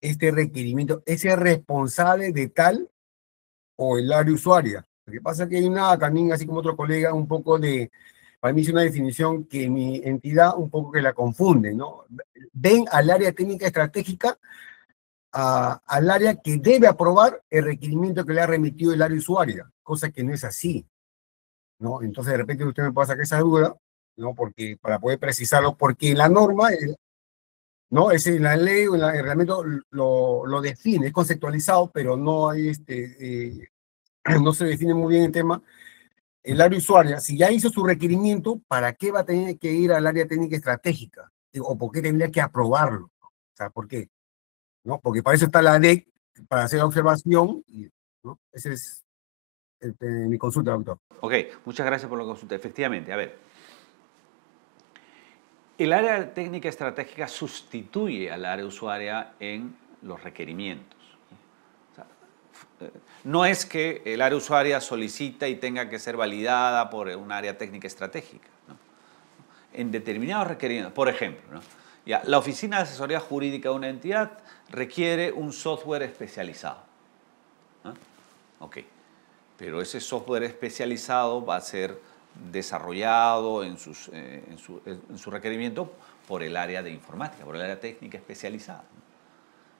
este requerimiento es el responsable de tal o el área usuaria. Lo que pasa es que hay una, también, así como otro colega, un poco de, para mí es una definición que mi entidad un poco que la confunde, ¿no? Ven al área técnica estratégica al área que debe aprobar el requerimiento que le ha remitido el área usuaria, cosa que no es así, ¿no? Entonces, de repente usted me puede sacar esa duda, ¿no? Porque, para poder precisarlo, porque la norma, ¿no? Es en la ley o en el reglamento lo define, es conceptualizado, pero no hay no se define muy bien el tema. El área usuaria, si ya hizo su requerimiento, ¿para qué va a tener que ir al área técnica estratégica? ¿O por qué tendría que aprobarlo? O sea, ¿por qué? ¿No? Porque para eso está la DEC, para hacer la observación, ¿no? Esa es mi consulta, doctor. Ok, muchas gracias por la consulta. Efectivamente, a ver, el área técnica estratégica sustituye al área usuaria en los requerimientos. O sea, no es que el área usuaria solicita y tenga que ser validada por un área técnica estratégica, ¿no? En determinados requerimientos, por ejemplo, ¿no? Ya, la oficina de asesoría jurídica de una entidad requiere un software especializado, ¿no? Ok, pero ese software especializado va a ser desarrollado en su requerimiento por el área de informática, por el área técnica especializada.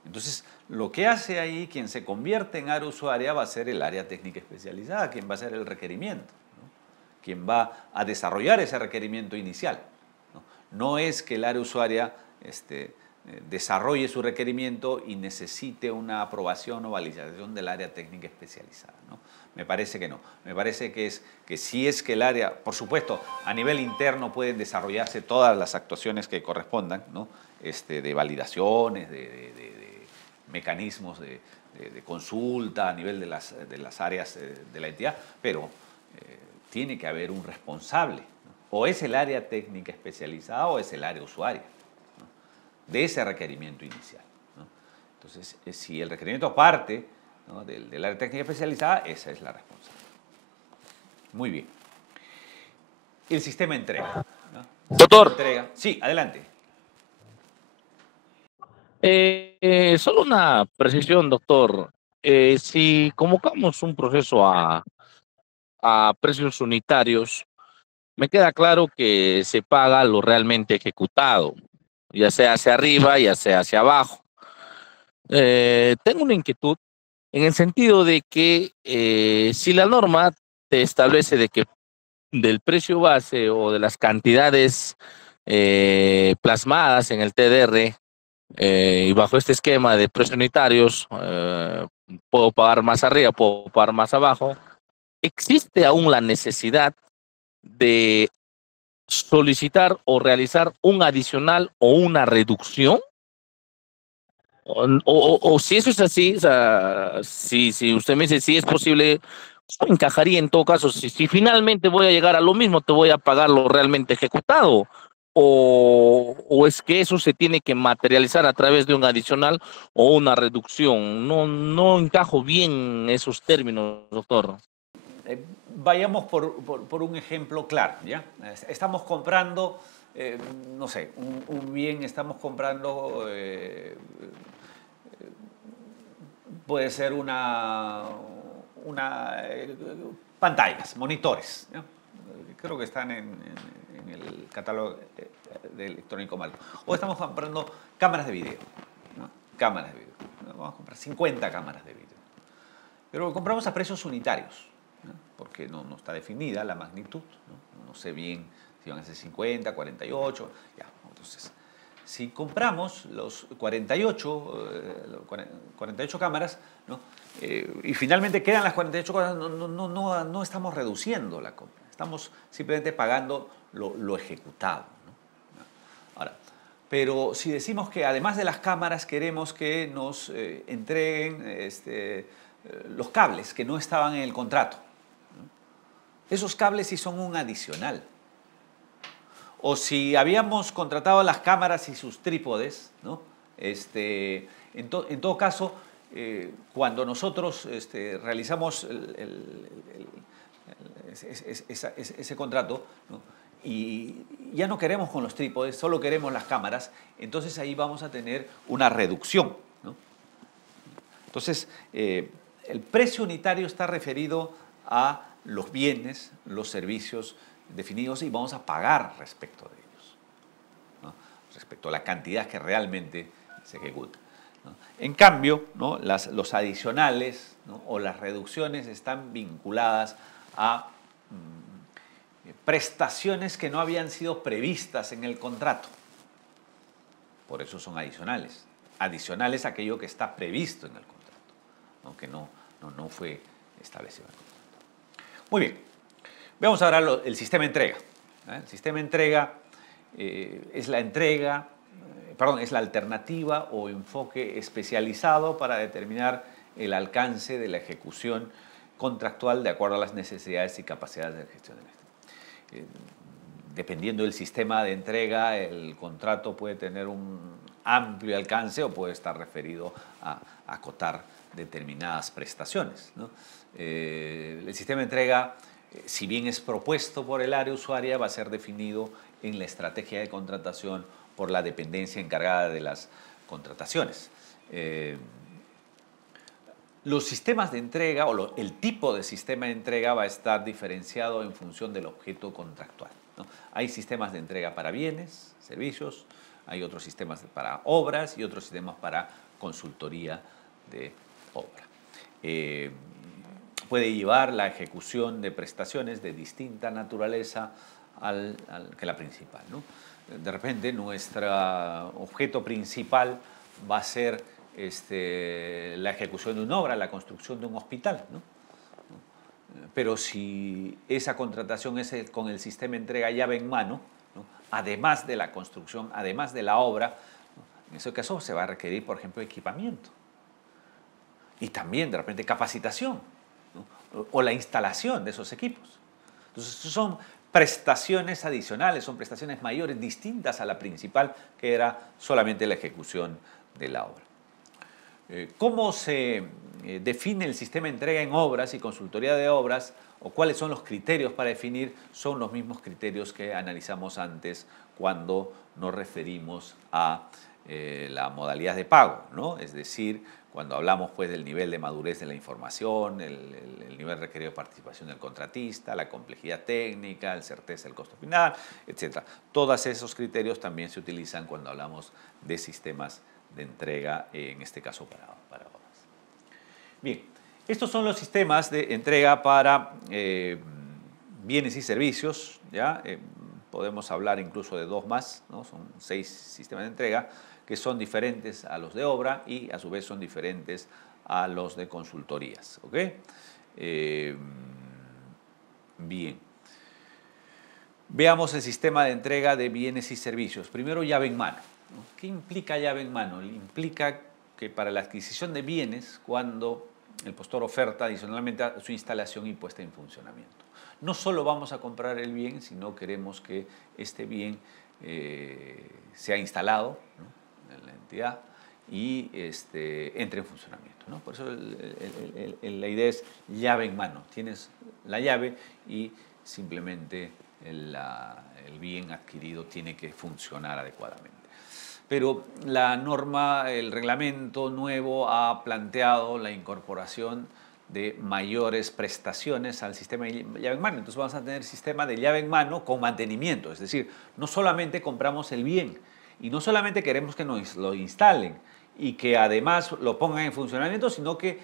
Entonces, lo que hace ahí, quien se convierte en área usuaria va a ser el área técnica especializada, quien va a hacer el requerimiento, ¿no? Quien va a desarrollar ese requerimiento inicial, ¿no? No es que el área usuaria desarrolle su requerimiento y necesite una aprobación o validación del área técnica especializada, ¿no? Me parece que no. Me parece que si es que el área, por supuesto, a nivel interno pueden desarrollarse todas las actuaciones que correspondan, ¿no? De validaciones, de mecanismos de consulta a nivel de las áreas de la entidad, pero tiene que haber un responsable, ¿no? O es el área técnica especializada o es el área usuaria, ¿no? De ese requerimiento inicial, ¿no? Entonces, si el requerimiento parte, ¿no? del área técnica especializada, esa es la responsable. Muy bien. El sistema entrega, ¿no? Doctor, Entrega. Sí, adelante. solo una precisión, doctor. Si convocamos un proceso a precios unitarios, me queda claro que se paga lo realmente ejecutado, ya sea hacia arriba, ya sea hacia abajo. Tengo una inquietud en el sentido de que si la norma te establece de que del precio base o de las cantidades plasmadas en el TDR, y bajo este esquema de precios unitarios, puedo pagar más arriba, puedo pagar más abajo. ¿Existe aún la necesidad de solicitar o realizar un adicional o una reducción? O si eso es así, o sea, si usted me dice si es posible, encajaría en todo caso. Si finalmente voy a llegar a lo mismo, te voy a pagar lo realmente ejecutado. O es que eso se tiene que materializar a través de un adicional o una reducción. No encajo bien esos términos, doctor. Vayamos por un ejemplo claro, ¿ya? Estamos comprando, no sé, un bien, estamos comprando, puede ser pantallas, monitores, ¿no? Creo que están en el catálogo de electrónico marco. O estamos comprando cámaras de video, ¿no? Cámaras de video. Vamos a comprar 50 cámaras de video. Pero lo compramos a precios unitarios, ¿no? Porque no está definida la magnitud, ¿no? No sé bien si van a ser 50, 48, ya. Entonces, si compramos los 48 cámaras, ¿no? Y finalmente quedan las 48 cámaras, no estamos reduciendo la compra, estamos simplemente pagando lo ejecutado, ¿no? Ahora, pero si decimos que además de las cámaras queremos que nos entreguen los cables que no estaban en el contrato, ¿no? Esos cables sí son un adicional. O si habíamos contratado las cámaras y sus trípodes, ¿no? En todo caso, cuando nosotros realizamos ese contrato, ¿no? Y ya no queremos con los trípodes, solo queremos las cámaras, entonces ahí vamos a tener una reducción, ¿no? Entonces, el precio unitario está referido a los bienes, los servicios definidos y vamos a pagar respecto de ellos, ¿no? Respecto a la cantidad que realmente se ejecuta, ¿no? En cambio, ¿no? Los adicionales, ¿no? O las reducciones están vinculadas a prestaciones que no habían sido previstas en el contrato. Por eso son adicionales. Adicional es aquello que está previsto en el contrato, ¿no? Que no fue establecido en el contrato. Muy bien. Veamos ahora el sistema de entrega. El sistema de entrega es la entrega, es la alternativa o enfoque especializado para determinar el alcance de la ejecución contractual de acuerdo a las necesidades y capacidades de gestión del Estado. Dependiendo del sistema de entrega, el contrato puede tener un amplio alcance o puede estar referido a acotar determinadas prestaciones, ¿no? El sistema de entrega, si bien es propuesto por el área usuaria, va a ser definido en la estrategia de contratación por la dependencia encargada de las contrataciones. Los sistemas de entrega o el tipo de sistema de entrega va a estar diferenciado en función del objeto contractual, ¿no? Hay sistemas de entrega para bienes, servicios, hay otros sistemas para obras y otros sistemas para consultoría de obra. Puede llevar la ejecución de prestaciones de distinta naturaleza que la principal, ¿no? De repente nuestro objeto principal va a ser la ejecución de una obra, la construcción de un hospital, ¿no? Pero si esa contratación es con el sistema de entrega llave en mano, ¿no? Además de la construcción, además de la obra, ¿no? En ese caso se va a requerir, por ejemplo, equipamiento. Y también, de repente, capacitación, ¿no? O la instalación de esos equipos. Entonces, son prestaciones adicionales, son prestaciones mayores, distintas a la principal, que era solamente la ejecución de la obra. ¿Cómo se define el sistema de entrega en obras y consultoría de obras? ¿O cuáles son los criterios para definir? Son los mismos criterios que analizamos antes cuando nos referimos a la modalidad de pago, ¿no? Es decir, cuando hablamos pues, del nivel de madurez de la información, el nivel requerido de participación del contratista, la complejidad técnica, la certeza del costo final, etc. Todos esos criterios también se utilizan cuando hablamos de sistemas de entrega, en este caso para obras. Bien, estos son los sistemas de entrega para bienes y servicios, ¿ya? Podemos hablar incluso de 2 más, ¿no? Son 6 sistemas de entrega que son diferentes a los de obra y a su vez son diferentes a los de consultorías, ¿ok? Bien. Veamos el sistema de entrega de bienes y servicios. Primero, llave en mano. ¿Qué implica llave en mano? Implica que para la adquisición de bienes, cuando el postor oferta adicionalmente a su instalación y puesta en funcionamiento. No solo vamos a comprar el bien, sino queremos que este bien sea instalado, ¿no? En la entidad y entre en funcionamiento, ¿no? Por eso la idea es llave en mano. Tienes la llave y simplemente el bien adquirido tiene que funcionar adecuadamente. Pero la norma, el reglamento nuevo ha planteado la incorporación de mayores prestaciones al sistema de llave en mano. Entonces vamos a tener sistema de llave en mano con mantenimiento. Es decir, no solamente compramos el bien y no solamente queremos que nos lo instalen y que además lo pongan en funcionamiento, sino que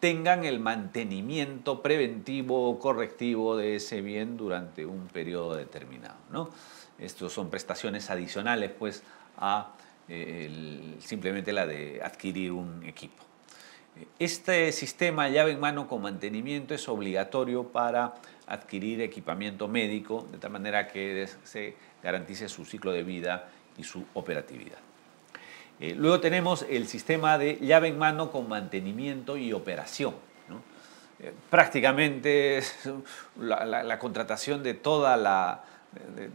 tengan el mantenimiento preventivo o correctivo de ese bien durante un periodo determinado, ¿no? Estos son prestaciones adicionales pues, a simplemente la de adquirir un equipo. Este sistema llave en mano con mantenimiento es obligatorio para adquirir equipamiento médico, de tal manera que se garantice su ciclo de vida y su operatividad. Luego tenemos el sistema de llave en mano con mantenimiento y operación, ¿no? Prácticamente la contratación de toda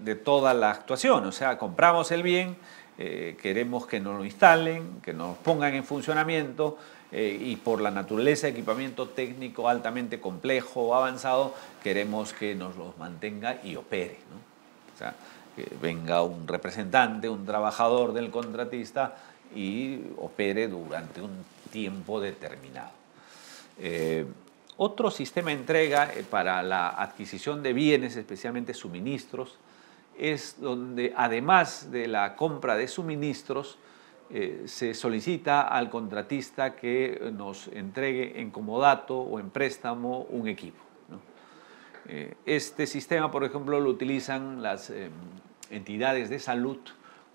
de toda la actuación. O sea, compramos el bien, queremos que nos lo instalen, que nos lo pongan en funcionamiento, y por la naturaleza de equipamiento técnico altamente complejo o avanzado, queremos que nos los mantenga y opere, ¿no? O sea, que venga un representante, un trabajador del contratista y opere durante un tiempo determinado. Otro sistema de entrega para la adquisición de bienes, especialmente suministros, es donde además de la compra de suministros, se solicita al contratista que nos entregue en comodato o en préstamo un equipo, ¿no? Este sistema, por ejemplo, lo utilizan las entidades de salud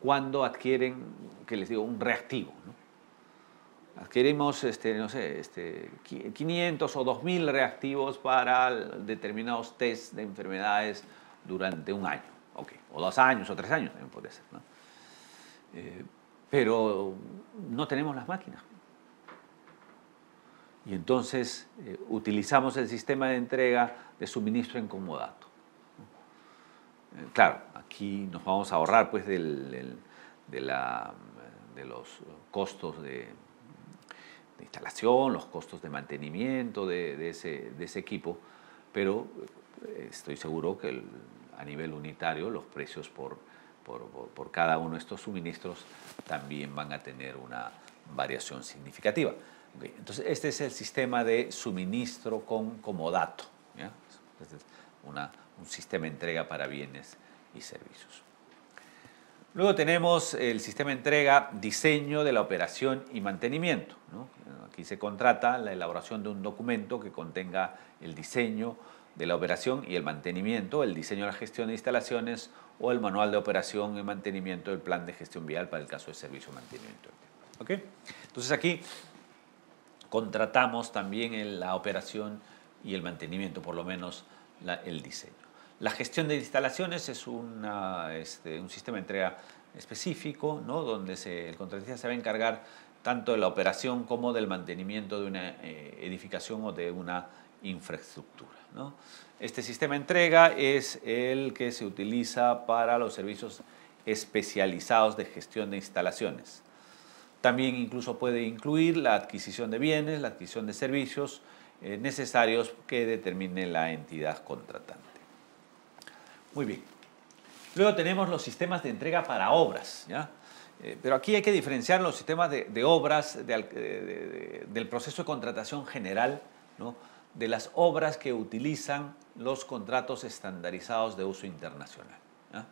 cuando adquieren, que les digo, un reactivo, ¿no? Adquirimos, no sé, 500 o 2000 reactivos para determinados test de enfermedades durante un año, okay, o 2 años o 3 años también puede ser, ¿no? Pero no tenemos las máquinas. Y entonces utilizamos el sistema de entrega de suministro en comodato. Claro, aquí nos vamos a ahorrar pues de los costos de instalación, los costos de mantenimiento de ese equipo, pero estoy seguro que a nivel unitario los precios por cada uno de estos suministros también van a tener una variación significativa. Okay, entonces, este es el sistema de suministro con comodato, ¿ya? Este es un sistema de entrega para bienes y servicios. Luego tenemos el sistema de entrega, diseño de la operación y mantenimiento, ¿no? Aquí se contrata la elaboración de un documento que contenga el diseño de la operación y el mantenimiento, el diseño de la gestión de instalaciones o el manual de operación y mantenimiento del plan de gestión vial para el caso de servicio de mantenimiento. ¿Okay? Entonces aquí contratamos también la operación y el mantenimiento, por lo menos el diseño. La gestión de instalaciones es un sistema de entrega específico, ¿no? Donde el contratista se va a encargar tanto de la operación como del mantenimiento de una edificación o de una infraestructura, ¿no? Este sistema de entrega es el que se utiliza para los servicios especializados de gestión de instalaciones. También incluso puede incluir la adquisición de bienes, la adquisición de servicios necesarios que determine la entidad contratante. Muy bien. Luego tenemos los sistemas de entrega para obras, ¿ya? Pero aquí hay que diferenciar los sistemas de obras del proceso de contratación general, ¿no? De las obras que utilizan los contratos estandarizados de uso internacional, ¿ya?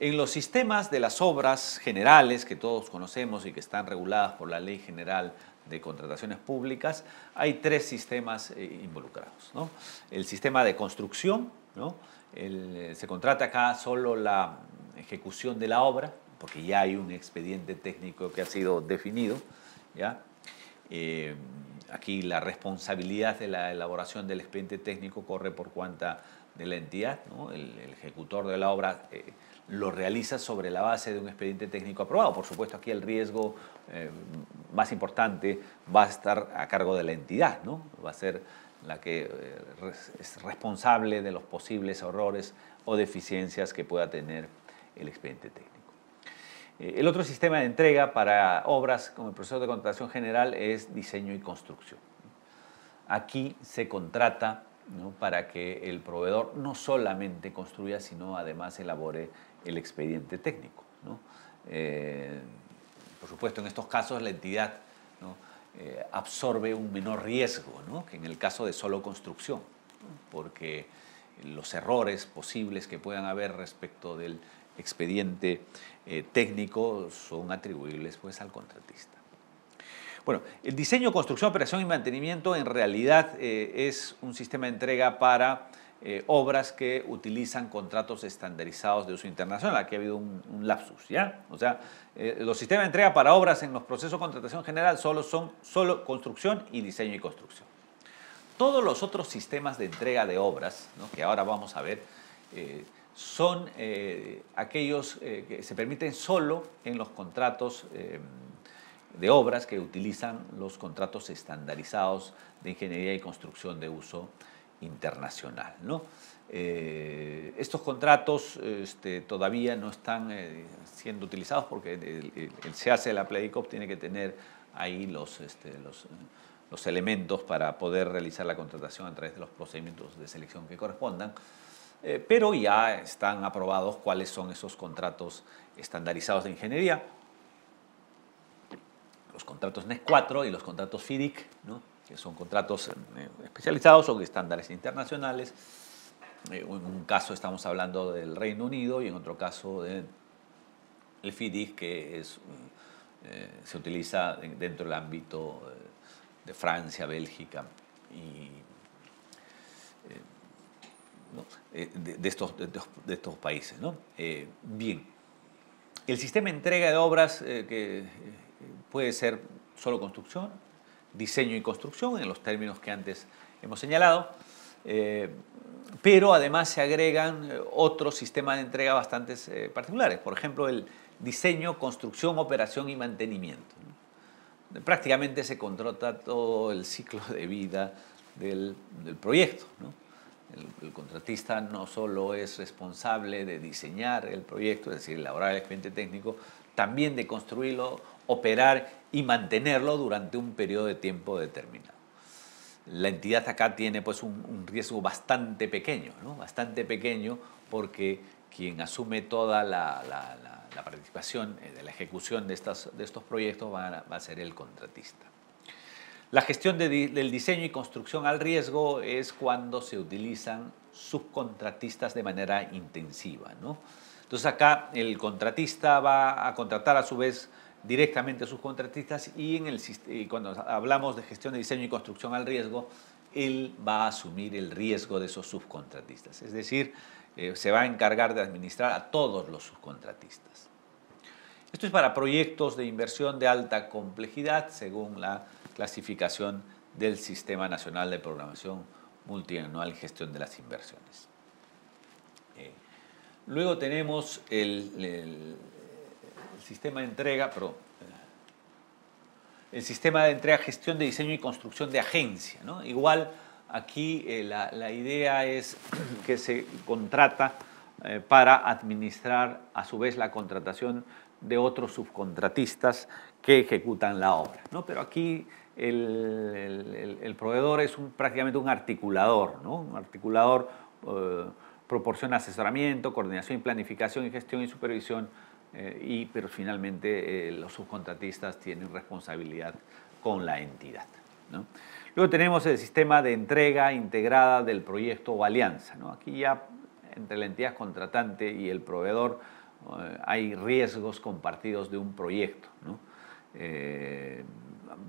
En los sistemas de las obras generales que todos conocemos y que están reguladas por la Ley General de Contrataciones Públicas, hay 3 sistemas involucrados, ¿no? El sistema de construcción, ¿no? Se contrata acá solo la ejecución de la obra, porque ya hay un expediente técnico que ha sido definido, ¿ya? Aquí la responsabilidad de la elaboración del expediente técnico corre por cuenta de la entidad, ¿no? El ejecutor de la obra lo realiza sobre la base de un expediente técnico aprobado. Por supuesto, aquí el riesgo más importante va a estar a cargo de la entidad, ¿no? Va a ser la que es responsable de los posibles errores o deficiencias que pueda tener el expediente técnico. El otro sistema de entrega para obras como el proceso de contratación general es diseño y construcción. Aquí se contrata, ¿no? Para que el proveedor no solamente construya, sino además elabore el expediente técnico, ¿no? Por supuesto, en estos casos la entidad, ¿no? Absorbe un menor riesgo, ¿no? Que en el caso de solo construcción, ¿no? Porque los errores posibles que puedan haber respecto del expediente técnico son atribuibles pues al contratista. Bueno, el diseño, construcción, operación y mantenimiento en realidad es un sistema de entrega para obras que utilizan contratos estandarizados de uso internacional. Aquí ha habido un lapsus, ¿ya? O sea, los sistemas de entrega para obras en los procesos de contratación general son construcción y diseño y construcción. Todos los otros sistemas de entrega de obras, ¿no? Que ahora vamos a ver, son aquellos que se permiten solo en los contratos de obras que utilizan los contratos estandarizados de ingeniería y construcción de uso internacional, ¿no? Estos contratos todavía no están siendo utilizados porque el SEACE de la Pledicop tiene que tener ahí los elementos para poder realizar la contratación a través de los procedimientos de selección que correspondan, pero ya están aprobados cuáles son esos contratos estandarizados de ingeniería, los contratos NES 4 y los contratos FIDIC, ¿no? Que son contratos especializados o estándares internacionales. En un caso estamos hablando del Reino Unido y en otro caso del FIDIC, que se utiliza dentro del ámbito de Francia, Bélgica y ¿no? de estos países, ¿no? Bien, el sistema de entrega de obras que puede ser solo construcción, diseño y construcción, en los términos que antes hemos señalado, pero además se agregan otros sistemas de entrega bastante particulares. Por ejemplo, el diseño, construcción, operación y mantenimiento, ¿no? Prácticamente se contrata todo el ciclo de vida del proyecto, ¿no? El contratista no solo es responsable de diseñar el proyecto, es decir, elaborar el expediente técnico, también de construirlo, operar y mantenerlo durante un periodo de tiempo determinado. La entidad acá tiene pues un riesgo bastante pequeño, ¿no? Bastante pequeño, porque quien asume toda la participación de la ejecución de estos proyectos va a ser el contratista. La gestión del diseño y construcción al riesgo es cuando se utilizan subcontratistas de manera intensiva, ¿no? Entonces acá el contratista va a contratar a su vez directamente a sus contratistas y cuando hablamos de gestión de diseño y construcción al riesgo, él va a asumir el riesgo de esos subcontratistas. Es decir, se va a encargar de administrar a todos los subcontratistas. Esto es para proyectos de inversión de alta complejidad según la clasificación del Sistema Nacional de Programación Multianual y Gestión de las Inversiones. Luego tenemos el sistema de entrega, el sistema de entrega, gestión de diseño y construcción de agencia, ¿no? Igual aquí la idea es que se contrata para administrar a su vez la contratación de otros subcontratistas que ejecutan la obra, ¿no? Pero aquí el proveedor es prácticamente un articulador, ¿no? Un articulador proporciona asesoramiento, coordinación y planificación y gestión y supervisión, pero finalmente los subcontratistas tienen responsabilidad con la entidad, ¿no? Luego tenemos el sistema de entrega integrada del proyecto o alianza, ¿no? Aquí ya entre la entidad contratante y el proveedor hay riesgos compartidos de un proyecto, ¿no?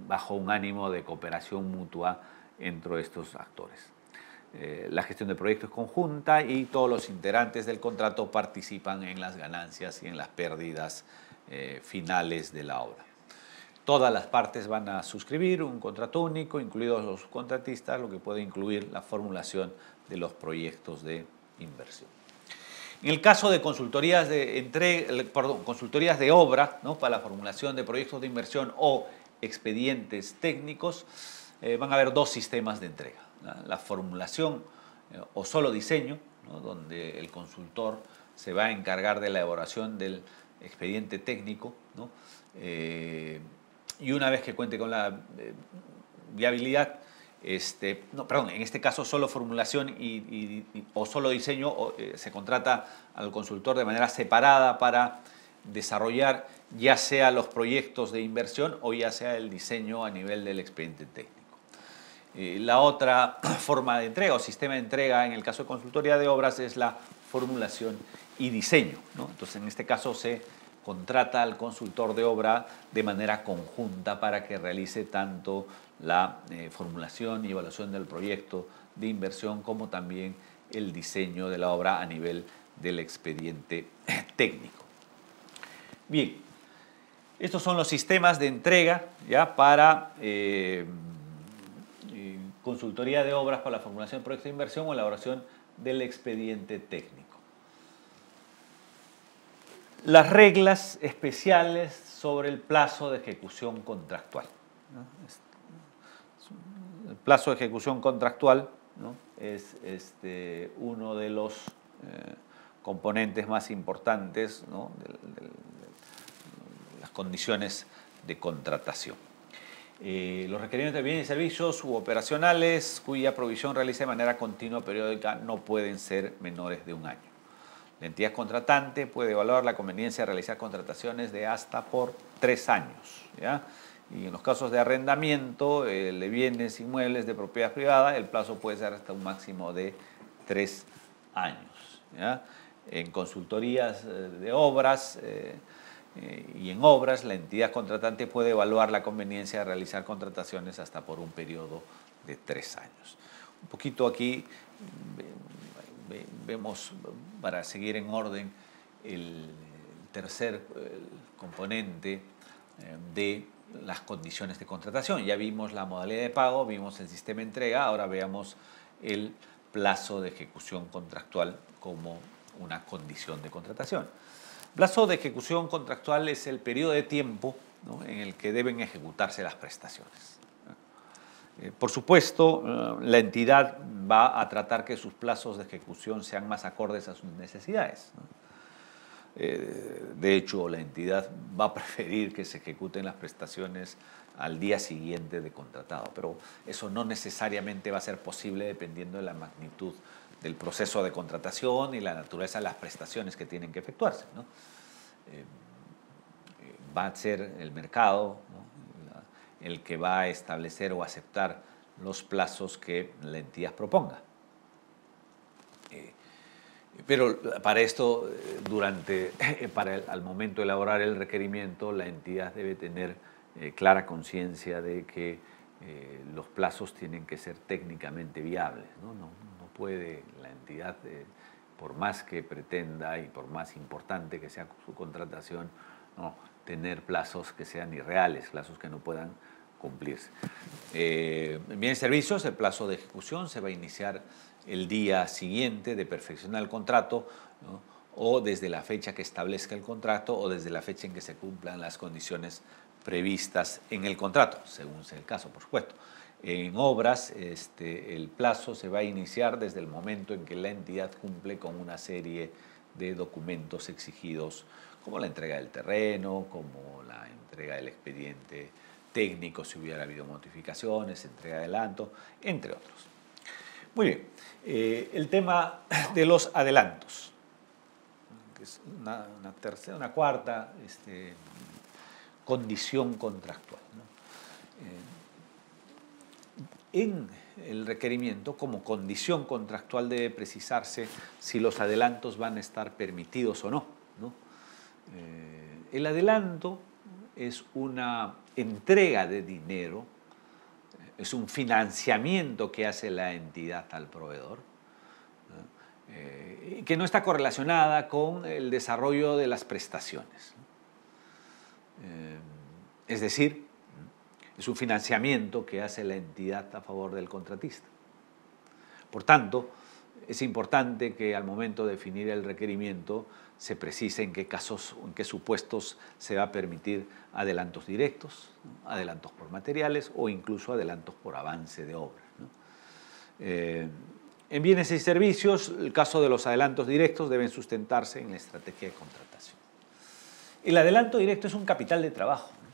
Bajo un ánimo de cooperación mutua entre estos actores. La gestión del proyecto es conjunta y todos los integrantes del contrato participan en las ganancias y en las pérdidas finales de la obra. Todas las partes van a suscribir un contrato único, incluidos los contratistas, lo que puede incluir la formulación de los proyectos de inversión. En el caso de consultorías de obra, ¿no? Para la formulación de proyectos de inversión o expedientes técnicos, van a haber dos sistemas de entrega. La formulación o solo diseño, ¿no? Donde el consultor se va a encargar de la elaboración del expediente técnico, ¿no? Y una vez que cuente con la viabilidad, en este caso solo formulación o solo diseño, se contrata al consultor de manera separada para desarrollar ya sea los proyectos de inversión o ya sea el diseño a nivel del expediente técnico. La otra forma de entrega o sistema de entrega en el caso de consultoría de obras es la formulación y diseño, ¿no? Entonces en este caso se contrata al consultor de obra de manera conjunta para que realice tanto la formulación y evaluación del proyecto de inversión como también el diseño de la obra a nivel del expediente técnico. Bien, estos son los sistemas de entrega ya para consultoría de obras para la formulación de proyectos de inversión o elaboración del expediente técnico. Las reglas especiales sobre el plazo de ejecución contractual, ¿no? El plazo de ejecución contractual, ¿no? Es uno de los componentes más importantes, ¿no? de las condiciones de contratación. Los requerimientos de bienes y servicios u operacionales cuya provisión realice de manera continua o periódica no pueden ser menores de 1 año. La entidad contratante puede evaluar la conveniencia de realizar contrataciones de hasta por 3 años, ¿ya? Y en los casos de arrendamiento de bienes inmuebles de propiedad privada, el plazo puede ser hasta un máximo de 3 años, ¿ya? En consultorías de obras y en obras, la entidad contratante puede evaluar la conveniencia de realizar contrataciones hasta por un periodo de 3 años. Un poquito aquí vemos, para seguir en orden, el tercer componente de las condiciones de contratación. Ya vimos la modalidad de pago, vimos el sistema de entrega, ahora veamos el plazo de ejecución contractual como una condición de contratación. Plazo de ejecución contractual es el periodo de tiempo, ¿no?, en el que deben ejecutarse las prestaciones. Por supuesto, la entidad va a tratar que sus plazos de ejecución sean más acordes a sus necesidades, ¿no? De hecho, la entidad va a preferir que se ejecuten las prestaciones al día siguiente de contratado, pero eso no necesariamente va a ser posible dependiendo de la magnitud del proceso de contratación y la naturaleza de las prestaciones que tienen que efectuarse, ¿no? Va a ser el mercado, ¿no?, el que va a establecer o aceptar los plazos que la entidad proponga. Pero para esto, al momento de elaborar el requerimiento, la entidad debe tener clara conciencia de que los plazos tienen que ser técnicamente viables, ¿no? No puede la entidad, por más que pretenda y por más importante que sea su contratación, no tener plazos que sean irreales, plazos que no puedan cumplirse. En bienes y servicios, el plazo de ejecución se va a iniciar el día siguiente de perfeccionar el contrato, ¿no?, o desde la fecha que establezca el contrato o desde la fecha en que se cumplan las condiciones previstas en el contrato, según sea el caso, por supuesto. En obras, el plazo se va a iniciar desde el momento en que la entidad cumple con una serie de documentos exigidos, como la entrega del terreno, como la entrega del expediente técnico si hubiera habido modificaciones, entrega de adelanto, entre otros. Muy bien, el tema de los adelantos, que es una cuarta condición contractual, ¿no? En el requerimiento, como condición contractual, debe precisarse si los adelantos van a estar permitidos o no, ¿no? El adelanto es una entrega de dinero, es un financiamiento que hace la entidad al proveedor, ¿no?, que no está correlacionada con el desarrollo de las prestaciones. Es decir, es un financiamiento que hace la entidad a favor del contratista. Por tanto, es importante que al momento de definir el requerimiento se precise en qué casos, en qué supuestos se va a permitir adelantos directos, ¿no?, adelantos por materiales o incluso adelantos por avance de obra, ¿no? En bienes y servicios, el caso de los adelantos directos deben sustentarse en la estrategia de contratación. El adelanto directo es un capital de trabajo, ¿no?,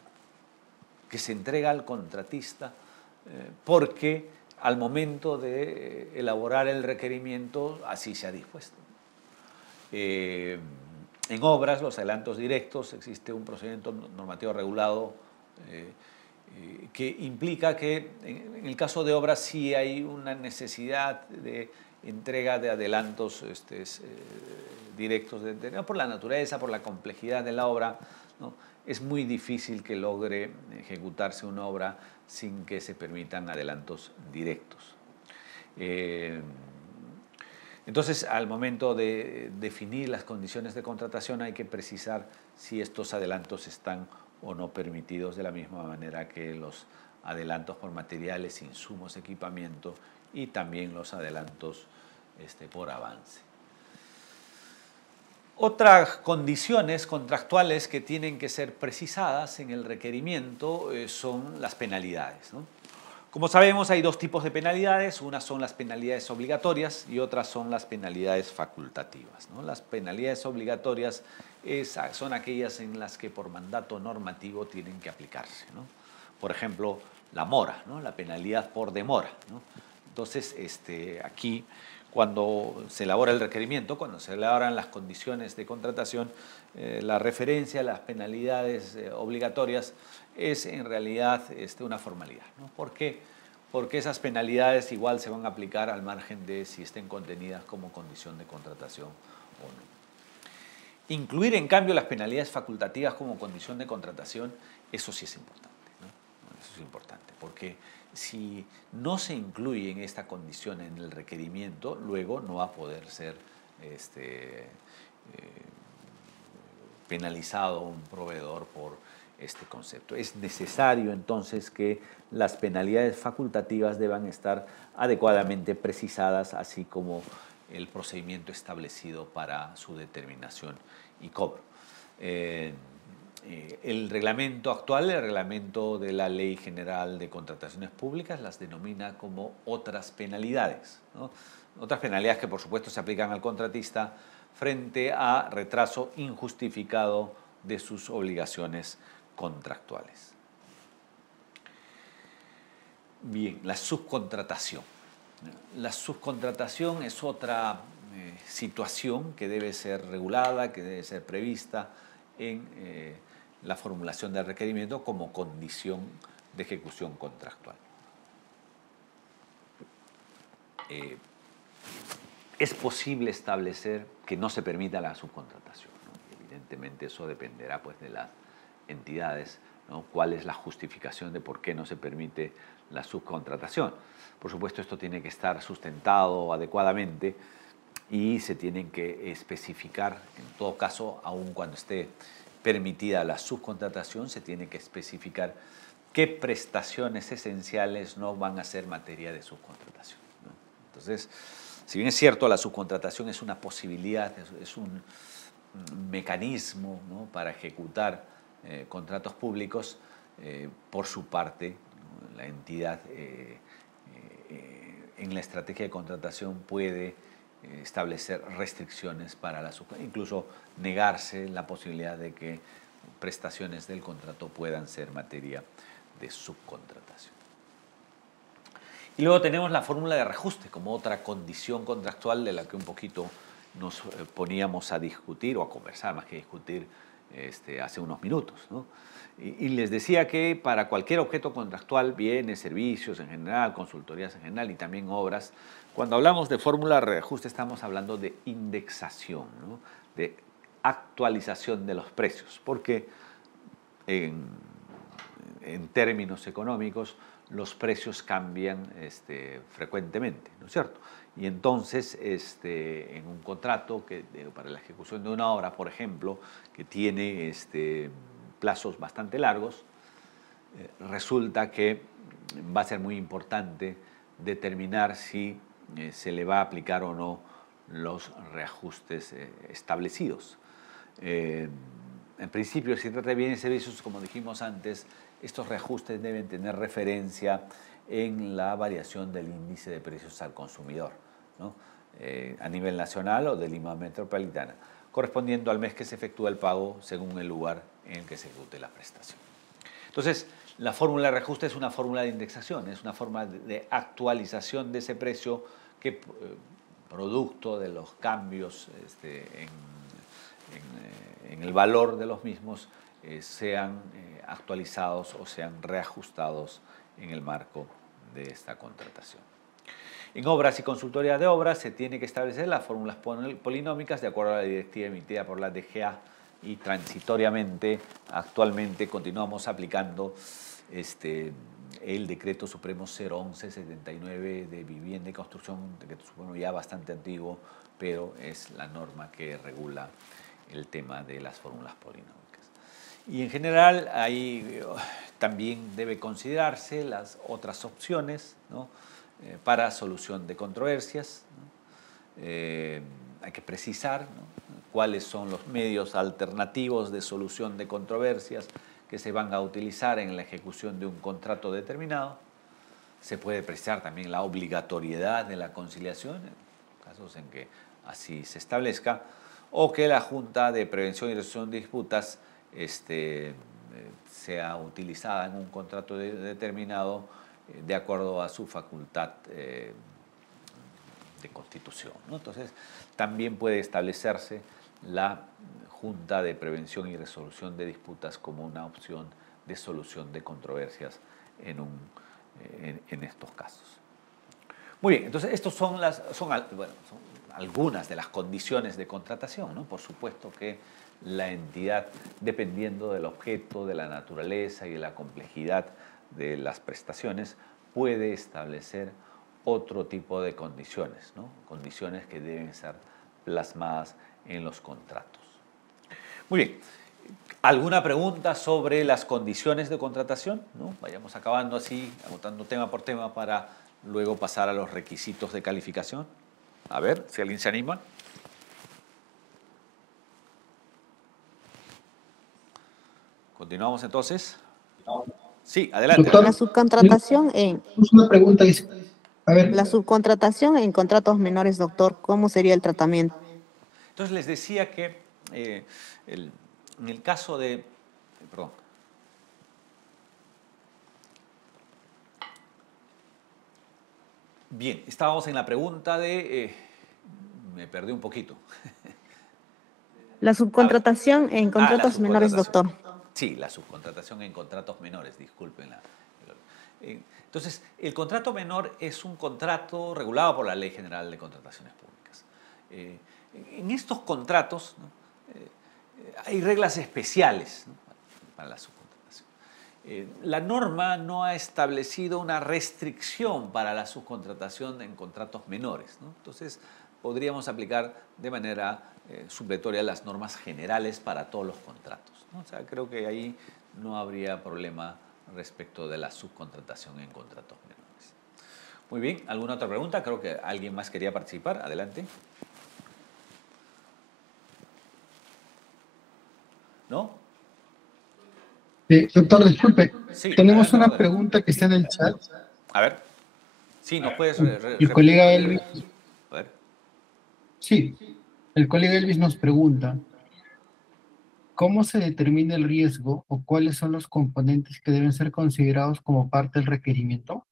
que se entrega al contratista porque al momento de elaborar el requerimiento así se ha dispuesto. En obras, los adelantos directos, existe un procedimiento normativo regulado que implica que en el caso de obras sí hay una necesidad de entrega de adelantos directos, por la naturaleza, por la complejidad de la obra, ¿no? Es muy difícil que logre ejecutarse una obra sin que se permitan adelantos directos. Entonces, al momento de definir las condiciones de contratación hay que precisar si estos adelantos están o no permitidos, de la misma manera que los adelantos por materiales, insumos, equipamiento y también los adelantos por avance. Otras condiciones contractuales que tienen que ser precisadas en el requerimiento son las penalidades, ¿no? Como sabemos, hay dos tipos de penalidades. Unas son las penalidades obligatorias y otras son las penalidades facultativas, ¿no? Las penalidades obligatorias son aquellas en las que por mandato normativo tienen que aplicarse, ¿no? Por ejemplo, la mora, ¿no? La penalidad por demora, ¿no? Entonces, aquí, cuando se elabora el requerimiento, cuando se elaboran las condiciones de contratación, la referencia a las penalidades obligatorias es en realidad una formalidad, ¿no? ¿Por qué? Porque esas penalidades igual se van a aplicar al margen de si estén contenidas como condición de contratación o no. Incluir, en cambio, las penalidades facultativas como condición de contratación, eso sí es importante, ¿no? Eso es importante, porque si no se incluye en esta condición en el requerimiento, luego no va a poder ser penalizado un proveedor por este concepto. Es necesario entonces que las penalidades facultativas deban estar adecuadamente precisadas, así como el procedimiento establecido para su determinación y cobro. El reglamento actual, el reglamento de la Ley General de Contrataciones Públicas, las denomina como otras penalidades, ¿no? Otras penalidades que por supuesto se aplican al contratista frente a retraso injustificado de sus obligaciones contractuales. Bien, la subcontratación. La subcontratación es otra situación que debe ser regulada, que debe ser prevista en la formulación del requerimiento como condición de ejecución contractual. Es posible establecer que no se permita la subcontratación, ¿no? Evidentemente eso dependerá pues, de las entidades, ¿no? ¿Cuál es la justificación de por qué no se permite la subcontratación? Por supuesto, esto tiene que estar sustentado adecuadamente y se tienen que especificar, en todo caso, aun cuando esté permitida la subcontratación, se tiene que especificar qué prestaciones esenciales no van a ser materia de subcontratación, ¿no? Entonces, si bien es cierto, la subcontratación es una posibilidad, es un mecanismo, ¿no? Para ejecutar contratos públicos, por su parte, ¿no? La entidad en la estrategia de contratación puede establecer restricciones para la subcontratación, incluso negarse la posibilidad de que prestaciones del contrato puedan ser materia de subcontratación. Y luego tenemos la fórmula de reajuste como otra condición contractual de la que un poquito nos poníamos a discutir o a conversar, más que discutir, hace unos minutos, ¿no? Y les decía que para cualquier objeto contractual, bienes, servicios en general, consultorías en general y también obras, cuando hablamos de fórmula de reajuste estamos hablando de indexación, ¿no? De actualización de los precios, porque en términos económicos los precios cambian frecuentemente, ¿no es cierto? Y entonces, en un contrato para la ejecución de una obra, por ejemplo, que tiene plazos bastante largos, resulta que va a ser muy importante determinar si se le va a aplicar o no los reajustes establecidos. En principio, si se trata de bienes y servicios, como dijimos antes, estos reajustes deben tener referencia en la variación del índice de precios al consumidor, ¿no? A nivel nacional o de Lima metropolitana, correspondiendo al mes que se efectúa el pago según el lugar en el que se ejecute la prestación. Entonces, la fórmula de reajuste es una fórmula de indexación, es una forma de actualización de ese precio que, producto de los cambios en el valor de los mismos, sean actualizados o sean reajustados en el marco de esta contratación. En obras y consultorías de obras se tiene que establecer las fórmulas polinómicas de acuerdo a la directiva emitida por la DGA y transitoriamente, actualmente continuamos aplicando el Decreto Supremo 011-79 de Vivienda y Construcción, Decreto Supremo ya bastante antiguo, pero es la norma que regula el tema de las fórmulas polinómicas. Y en general ahí también debe considerarse las otras opciones, ¿no? Para solución de controversias, ¿no? Hay que precisar, ¿no? Cuáles son los medios alternativos de solución de controversias que se van a utilizar en la ejecución de un contrato determinado. Se puede precisar también la obligatoriedad de la conciliación, en casos en que así se establezca, o que la Junta de Prevención y Resolución de Disputas sea utilizada en un contrato determinado de acuerdo a su facultad de constitución, ¿no? Entonces, también puede establecerse la Junta de Prevención y Resolución de Disputas como una opción de solución de controversias en estos casos. Muy bien, entonces estos son algunas de las condiciones de contratación, ¿no? Por supuesto que la entidad, dependiendo del objeto, de la naturaleza y de la complejidad de las prestaciones, puede establecer otro tipo de condiciones, ¿no? Condiciones que deben ser plasmadas en los contratos. Muy bien. ¿Alguna pregunta sobre las condiciones de contratación? ¿No? Vayamos acabando así, agotando tema por tema para luego pasar a los requisitos de calificación. A ver, si alguien se anima. Continuamos entonces. Sí, adelante. Doctor, la subcontratación una pregunta, dice. A ver. La subcontratación en contratos menores, doctor, ¿cómo sería el tratamiento? Entonces les decía que en el caso de... Perdón. Bien, estábamos en la pregunta de... me perdí un poquito. La subcontratación en contratos menores, doctor. Sí, la subcontratación en contratos menores, disculpen. Entonces, el contrato menor es un contrato regulado por la Ley General de Contrataciones Públicas. En estos contratos, ¿no? Hay reglas especiales, ¿no? Para la subcontratación. La norma no ha establecido una restricción para la subcontratación en contratos menores, ¿no? Entonces, podríamos aplicar de manera supletoria las normas generales para todos los contratos, ¿no? O sea, creo que ahí no habría problema respecto de la subcontratación en contratos menores. Muy bien, ¿alguna otra pregunta? Creo que alguien más quería participar. Adelante. ¿No? Doctor, disculpe. Sí, tenemos adelante, una pregunta que está en el chat. A ver. Sí, ¿nos puedes El colega Elvis. A ver. Sí, el colega Elvis nos pregunta, ¿cómo se determina el riesgo o cuáles son los componentes que deben ser considerados como parte del requerimiento?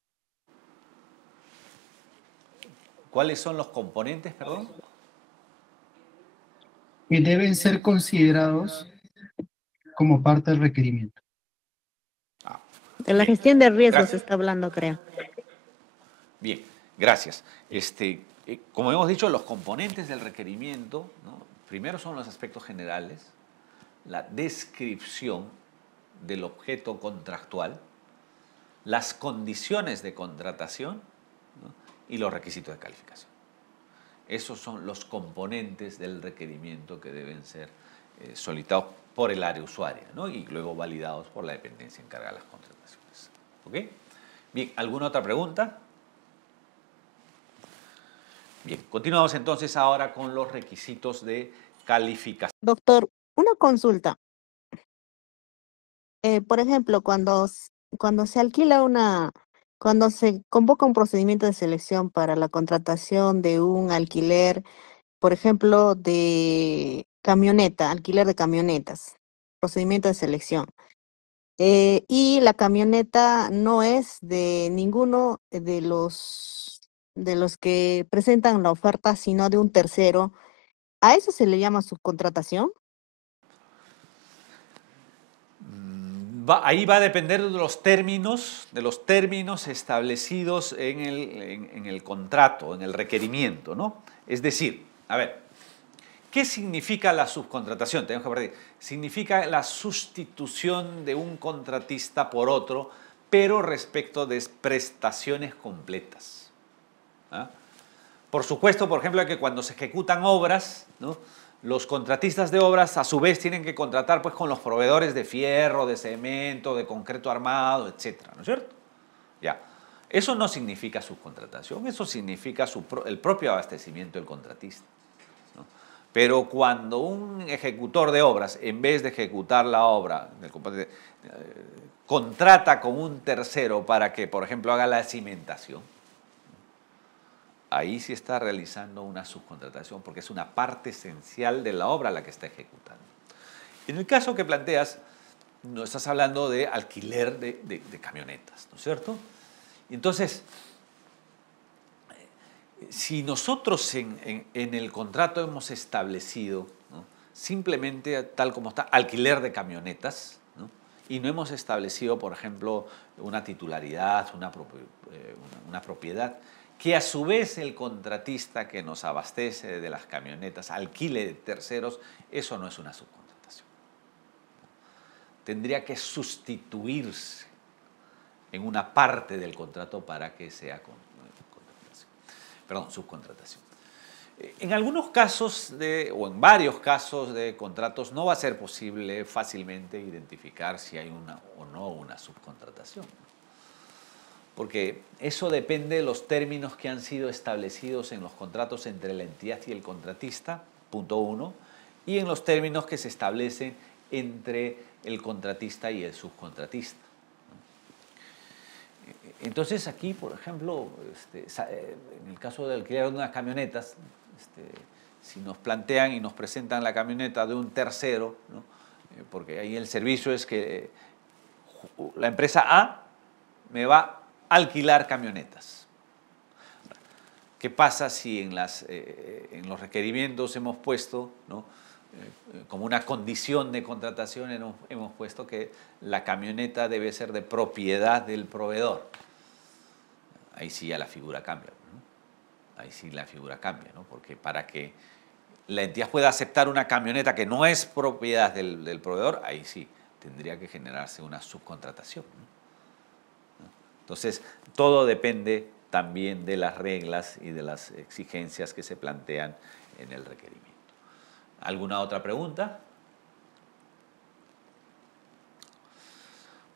¿Cuáles son los componentes, perdón? Que deben ser considerados como parte del requerimiento. De la gestión de riesgos se está hablando, creo. Bien, gracias. Como hemos dicho, los componentes del requerimiento, ¿no? Primero son los aspectos generales, la descripción del objeto contractual, las condiciones de contratación, ¿no? Y los requisitos de calificación. Esos son los componentes del requerimiento que deben ser solicitados por el área usuaria, ¿no? Y luego validados por la dependencia encargada de las contrataciones. ¿Ok? Bien, ¿alguna otra pregunta? Bien, continuamos entonces ahora con los requisitos de calificación. Doctor, una consulta. Por ejemplo, cuando se alquila cuando se convoca un procedimiento de selección para la contratación de un alquiler, por ejemplo, de camioneta, alquiler de camionetas, procedimiento de selección. Y la camioneta no es de ninguno de los que presentan la oferta, sino de un tercero. ¿A eso se le llama subcontratación? Ahí va a depender de los términos establecidos en el contrato, en el requerimiento, ¿no? Es decir, a ver, ¿qué significa la subcontratación? Tenemos que partir. Significa la sustitución de un contratista por otro, pero respecto de prestaciones completas. ¿Ah? Por supuesto, por ejemplo, que cuando se ejecutan obras, ¿no? Los contratistas de obras a su vez tienen que contratar pues, con los proveedores de fierro, de cemento, de concreto armado, etcétera, ¿no es cierto? Ya. Eso no significa subcontratación, eso significa el propio abastecimiento del contratista, ¿no? Pero cuando un ejecutor de obras, en vez de ejecutar la obra contrata con un tercero para que, por ejemplo, haga la cimentación, ahí sí está realizando una subcontratación porque es una parte esencial de la obra la que está ejecutando. En el caso que planteas, no estás hablando de alquiler de camionetas, ¿no es cierto? Entonces, si nosotros en el contrato hemos establecido, ¿no?, simplemente tal como está, alquiler de camionetas, ¿no?, y no hemos establecido, por ejemplo, una titularidad, una propiedad, que a su vez el contratista que nos abastece de las camionetas alquile de terceros, eso no es una subcontratación. Tendría que sustituirse en una parte del contrato para que sea subcontratación. En algunos casos o en varios casos de contratos no va a ser posible fácilmente identificar si hay una o no una subcontratación, porque eso depende de los términos que han sido establecidos en los contratos entre la entidad y el contratista, punto uno, y en los términos que se establecen entre el contratista y el subcontratista. Entonces aquí, por ejemplo, en el caso del alquiler de unas camionetas, si nos plantean y nos presentan la camioneta de un tercero, ¿no?, porque ahí el servicio es que la empresa A me va a alquilar camionetas. ¿Qué pasa si en los requerimientos hemos puesto, ¿no?, como una condición de contratación hemos puesto que la camioneta debe ser de propiedad del proveedor? Ahí sí ya la figura cambia, ¿no? Ahí sí la figura cambia, ¿no? Porque para que la entidad pueda aceptar una camioneta que no es propiedad del proveedor, ahí sí tendría que generarse una subcontratación, ¿no? Entonces, todo depende también de las reglas y de las exigencias que se plantean en el requerimiento. ¿Alguna otra pregunta?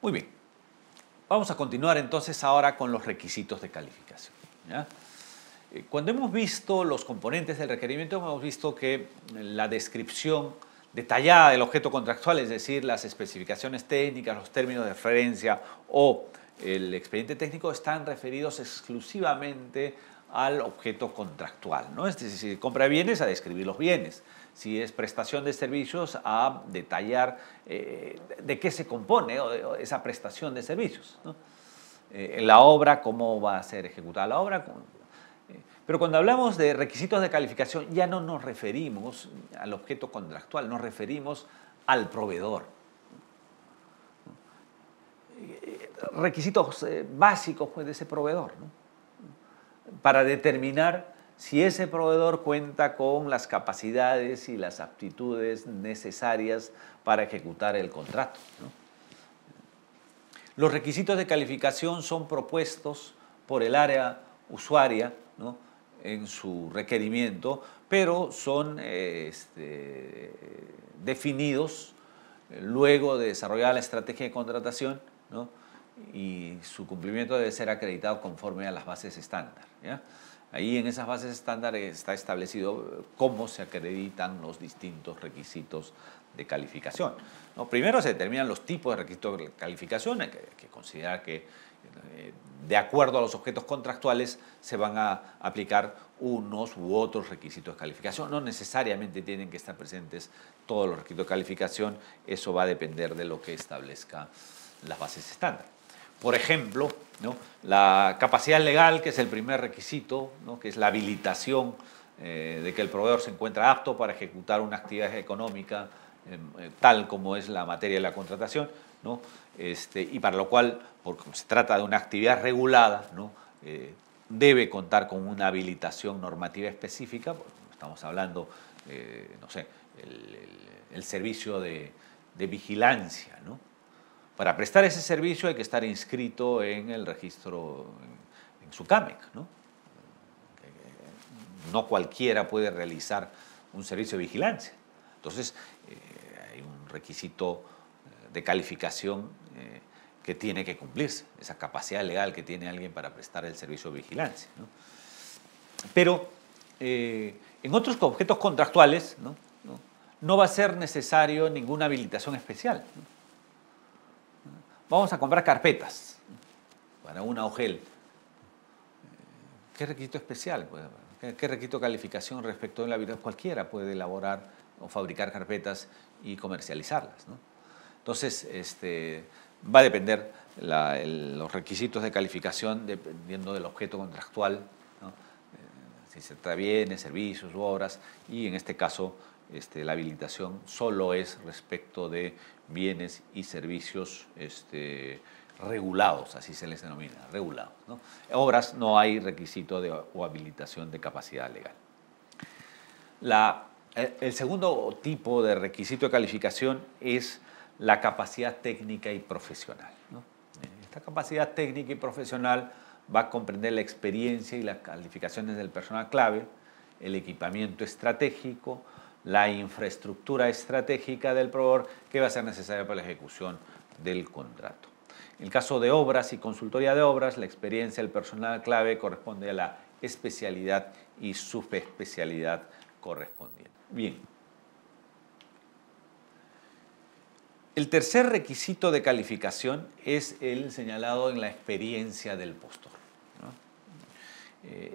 Muy bien. Vamos a continuar entonces ahora con los requisitos de calificación, ¿ya? Cuando hemos visto los componentes del requerimiento, hemos visto que la descripción detallada del objeto contractual, es decir, las especificaciones técnicas, los términos de referencia o el expediente técnico, están referidos exclusivamente al objeto contractual, ¿no? Es decir, si compra de bienes, a describir los bienes. Si es prestación de servicios, a detallar de qué se compone esa prestación de servicios, ¿no? La obra, cómo va a ser ejecutada la obra. Pero cuando hablamos de requisitos de calificación, ya no nos referimos al objeto contractual, nos referimos al proveedor. Requisitos básicos, pues, de ese proveedor, ¿no?, para determinar si ese proveedor cuenta con las capacidades y las aptitudes necesarias para ejecutar el contrato, ¿no? Los requisitos de calificación son propuestos por el área usuaria, ¿no?, en su requerimiento, pero son definidos luego de desarrollar la estrategia de contratación, ¿no?, y su cumplimiento debe ser acreditado conforme a las bases estándar, ¿ya? Ahí en esas bases estándar está establecido cómo se acreditan los distintos requisitos de calificación, ¿no? Primero se determinan los tipos de requisitos de calificación. Hay que considerar que de acuerdo a los objetos contractuales se van a aplicar unos u otros requisitos de calificación. No necesariamente tienen que estar presentes todos los requisitos de calificación. Eso va a depender de lo que establezca las bases estándar. Por ejemplo, ¿no?, la capacidad legal, que es el primer requisito, ¿no?, que es la habilitación de que el proveedor se encuentra apto para ejecutar una actividad económica tal como es la materia de la contratación, ¿no?, y para lo cual, porque se trata de una actividad regulada, ¿no?, debe contar con una habilitación normativa específica. Estamos hablando, no sé, el servicio de vigilancia, ¿no? Para prestar ese servicio hay que estar inscrito en el registro, en SUCAMEC, ¿no? No cualquiera puede realizar un servicio de vigilancia. Entonces, hay un requisito de calificación que tiene que cumplirse, esa capacidad legal que tiene alguien para prestar el servicio de vigilancia, ¿no? Pero en otros objetos contractuales, no va a ser necesario ninguna habilitación especial, ¿no? vamos a comprar carpetas para una OGEL. ¿Qué requisito especial? ¿Qué requisito de calificación respecto de la vida? Cualquiera puede elaborar o fabricar carpetas y comercializarlas, ¿no? Entonces, va a depender los requisitos de calificación dependiendo del objeto contractual, ¿no? Si se trata de bienes, servicios u obras, y en este caso la habilitación solo es respecto de bienes y servicios regulados, así se les denomina, regulados, ¿no? Obras no hay requisito o habilitación de capacidad legal. El segundo tipo de requisito de calificación es la capacidad técnica y profesional, ¿no? Esta capacidad técnica y profesional va a comprender la experiencia y las calificaciones del personal clave, el equipamiento estratégico, la infraestructura estratégica del proveedor que va a ser necesaria para la ejecución del contrato. En el caso de obras y consultoría de obras, la experiencia del personal clave corresponde a la especialidad y subespecialidad correspondiente. Bien. El tercer requisito de calificación es el señalado en la experiencia del postor, ¿no?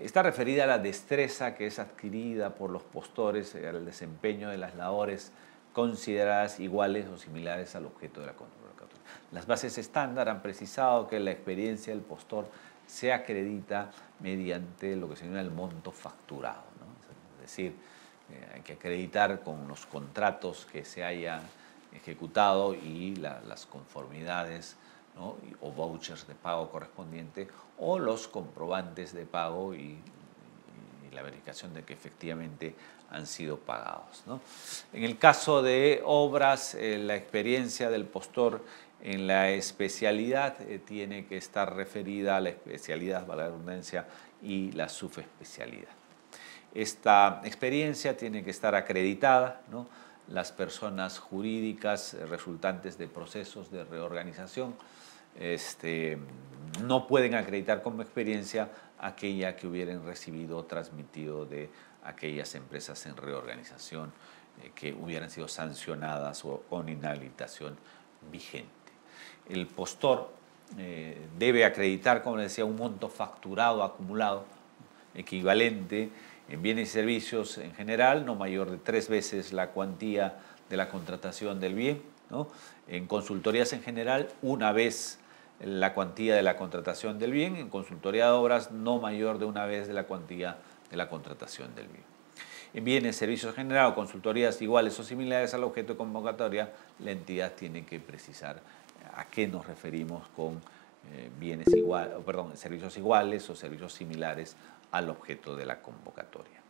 Está referida a la destreza que es adquirida por los postores al desempeño de las labores consideradas iguales o similares al objeto de la convocatoria. Las bases estándar han precisado que la experiencia del postor se acredita mediante lo que se denomina el monto facturado, ¿no? Es decir, hay que acreditar con los contratos que se hayan ejecutado y las conformidades, ¿no? O vouchers de pago correspondiente o los comprobantes de pago y la verificación de que efectivamente han sido pagados, ¿no? En el caso de obras, la experiencia del postor en la especialidad tiene que estar referida a la especialidad, valga la redundancia, y la subespecialidad. Esta experiencia tiene que estar acreditada, ¿no? Las personas jurídicas resultantes de procesos de reorganización no pueden acreditar como experiencia aquella que hubieran recibido o transmitido de aquellas empresas en reorganización que hubieran sido sancionadas o con inhabilitación vigente. El postor debe acreditar, como les decía, un monto facturado acumulado equivalente en bienes y servicios en general, no mayor de 3 veces la cuantía de la contratación del bien, ¿no? En consultorías en general, 1 vez la cuantía de la contratación del bien. En consultoría de obras, no mayor de 1 vez de la cuantía de la contratación del bien. En bienes, servicios en general o consultorías iguales o similares al objeto de convocatoria, la entidad tiene que precisar a qué nos referimos con servicios iguales o servicios similares al objeto de la convocatoria.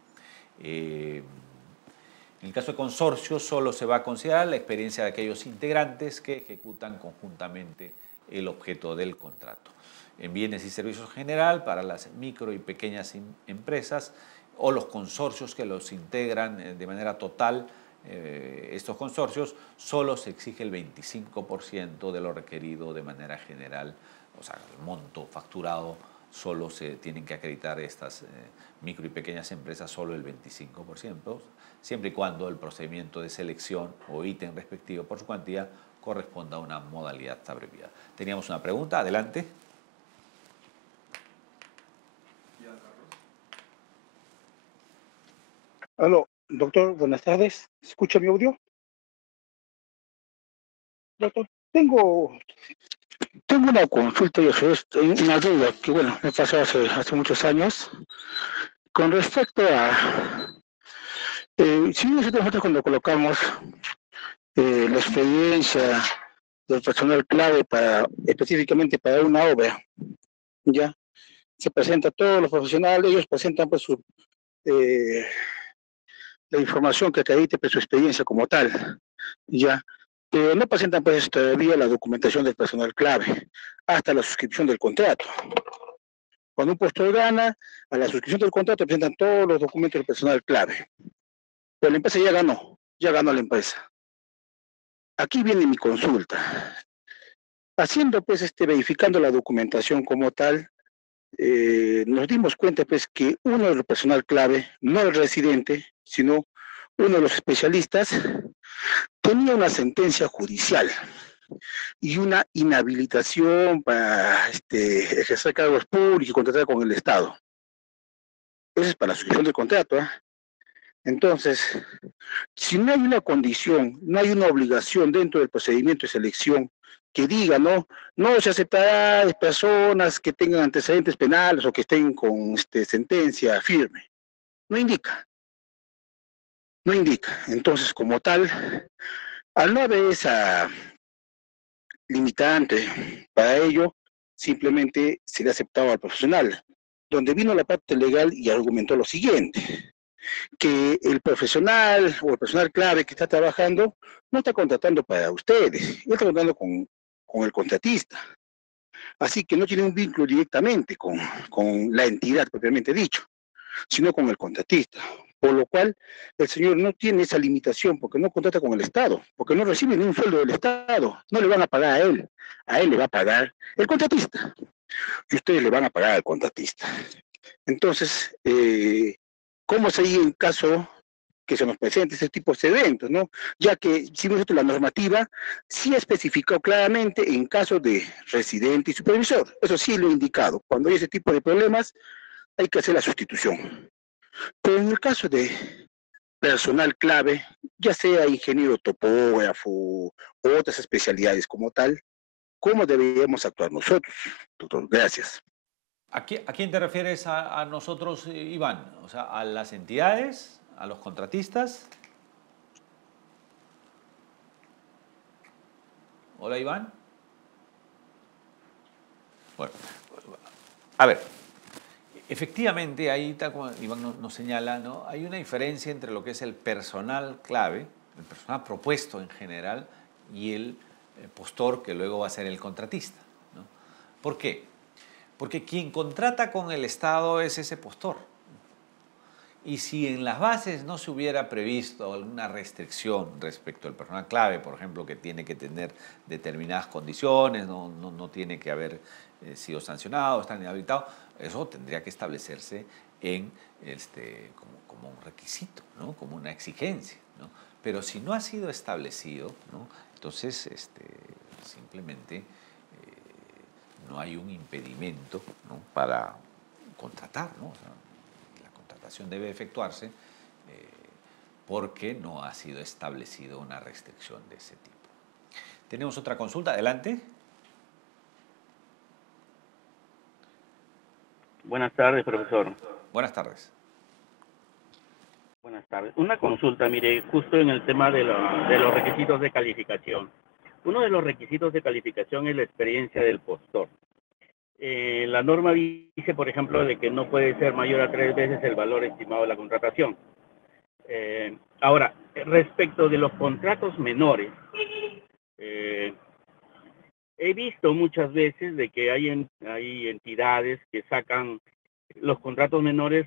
En el caso de consorcios, solo se va a considerar la experiencia de aquellos integrantes que ejecutan conjuntamente el objeto del contrato. En bienes y servicios en general, para las micro y pequeñas empresas o los consorcios que los integran de manera total, estos consorcios, solo se exige el 25% de lo requerido de manera general, o sea, el monto facturado. Solo se tienen que acreditar estas micro y pequeñas empresas solo el 25%, siempre y cuando el procedimiento de selección o ítem respectivo por su cuantía corresponda a una modalidad abreviada. Teníamos una pregunta, adelante. Aló, doctor, buenas tardes. ¿Escucha mi audio? Doctor, tengo una consulta y una duda que, bueno, me pasó hace muchos años con respecto a, si nosotros cuando colocamos la experiencia del personal clave específicamente para una obra, ya, se presenta a todos los profesionales, ellos presentan pues la información que acredite pues, su experiencia como tal, ya. No presentan pues todavía la documentación del personal clave hasta la suscripción del contrato. Cuando un postor gana, a la suscripción del contrato presentan todos los documentos del personal clave. Pero la empresa ya ganó la empresa. Aquí viene mi consulta. Haciendo pues verificando la documentación como tal, nos dimos cuenta pues que uno del personal clave, no el residente, sino uno de los especialistas, tenía una sentencia judicial, y una inhabilitación para ejercer cargos públicos y contratar con el Estado. Eso es para la suscripción del contrato. Entonces, si no hay una condición, no hay una obligación dentro del procedimiento de selección que diga, no se aceptará de personas que tengan antecedentes penales o que estén con sentencia firme. No indica, no indica. Entonces, como tal, al no haber esa limitante para ello, simplemente se le aceptaba al profesional, donde vino la parte legal y argumentó lo siguiente, que el profesional o el personal clave que está trabajando no está contratando para ustedes, él está contratando con el contratista. Así que no tiene un vínculo directamente con la entidad propiamente dicho, sino con el contratista. Por lo cual, el señor no tiene esa limitación porque no contrata con el Estado, porque no recibe ni un sueldo del Estado, no le van a pagar a él le va a pagar el contratista, y ustedes le van a pagar al contratista. Entonces, ¿cómo sería en caso que se nos presente ese tipo de eventos, ¿no? Ya que, si nosotros la normativa sí ha especificado claramente en caso de residente y supervisor, eso sí lo he indicado, cuando hay ese tipo de problemas hay que hacer la sustitución. Pero en el caso de personal clave, ya sea ingeniero topógrafo o otras especialidades como tal, ¿cómo deberíamos actuar nosotros, doctor? Gracias. ¿A quién te refieres a nosotros, Iván? O sea, ¿a las entidades? ¿A los contratistas? Hola, Iván. Bueno, a ver, efectivamente ahí, tal como Iván nos señala, ¿no? Hay una diferencia entre lo que es el personal clave, el personal propuesto en general, y el postor que luego va a ser el contratista, ¿no? ¿Por qué? Porque quien contrata con el Estado es ese postor. Y si en las bases no se hubiera previsto alguna restricción respecto al personal clave, por ejemplo, que tiene que tener determinadas condiciones, no tiene que haber sido sancionado, estar inhabilitado, eso tendría que establecerse como un requisito, ¿no? Como una exigencia, ¿no? Pero si no ha sido establecido, ¿no? Entonces simplemente no hay un impedimento, ¿no? Para contratar, ¿no? O sea, la contratación debe efectuarse porque no ha sido establecido una restricción de ese tipo. Tenemos otra consulta, adelante. Buenas tardes, profesor. Buenas tardes. Buenas tardes. Una consulta, mire, justo en el tema de los requisitos de calificación. Uno de los requisitos de calificación es la experiencia del postor. La norma dice, por ejemplo, de que no puede ser mayor a 3 veces el valor estimado de la contratación. Ahora, respecto de los contratos menores, he visto muchas veces de que hay entidades que sacan los contratos menores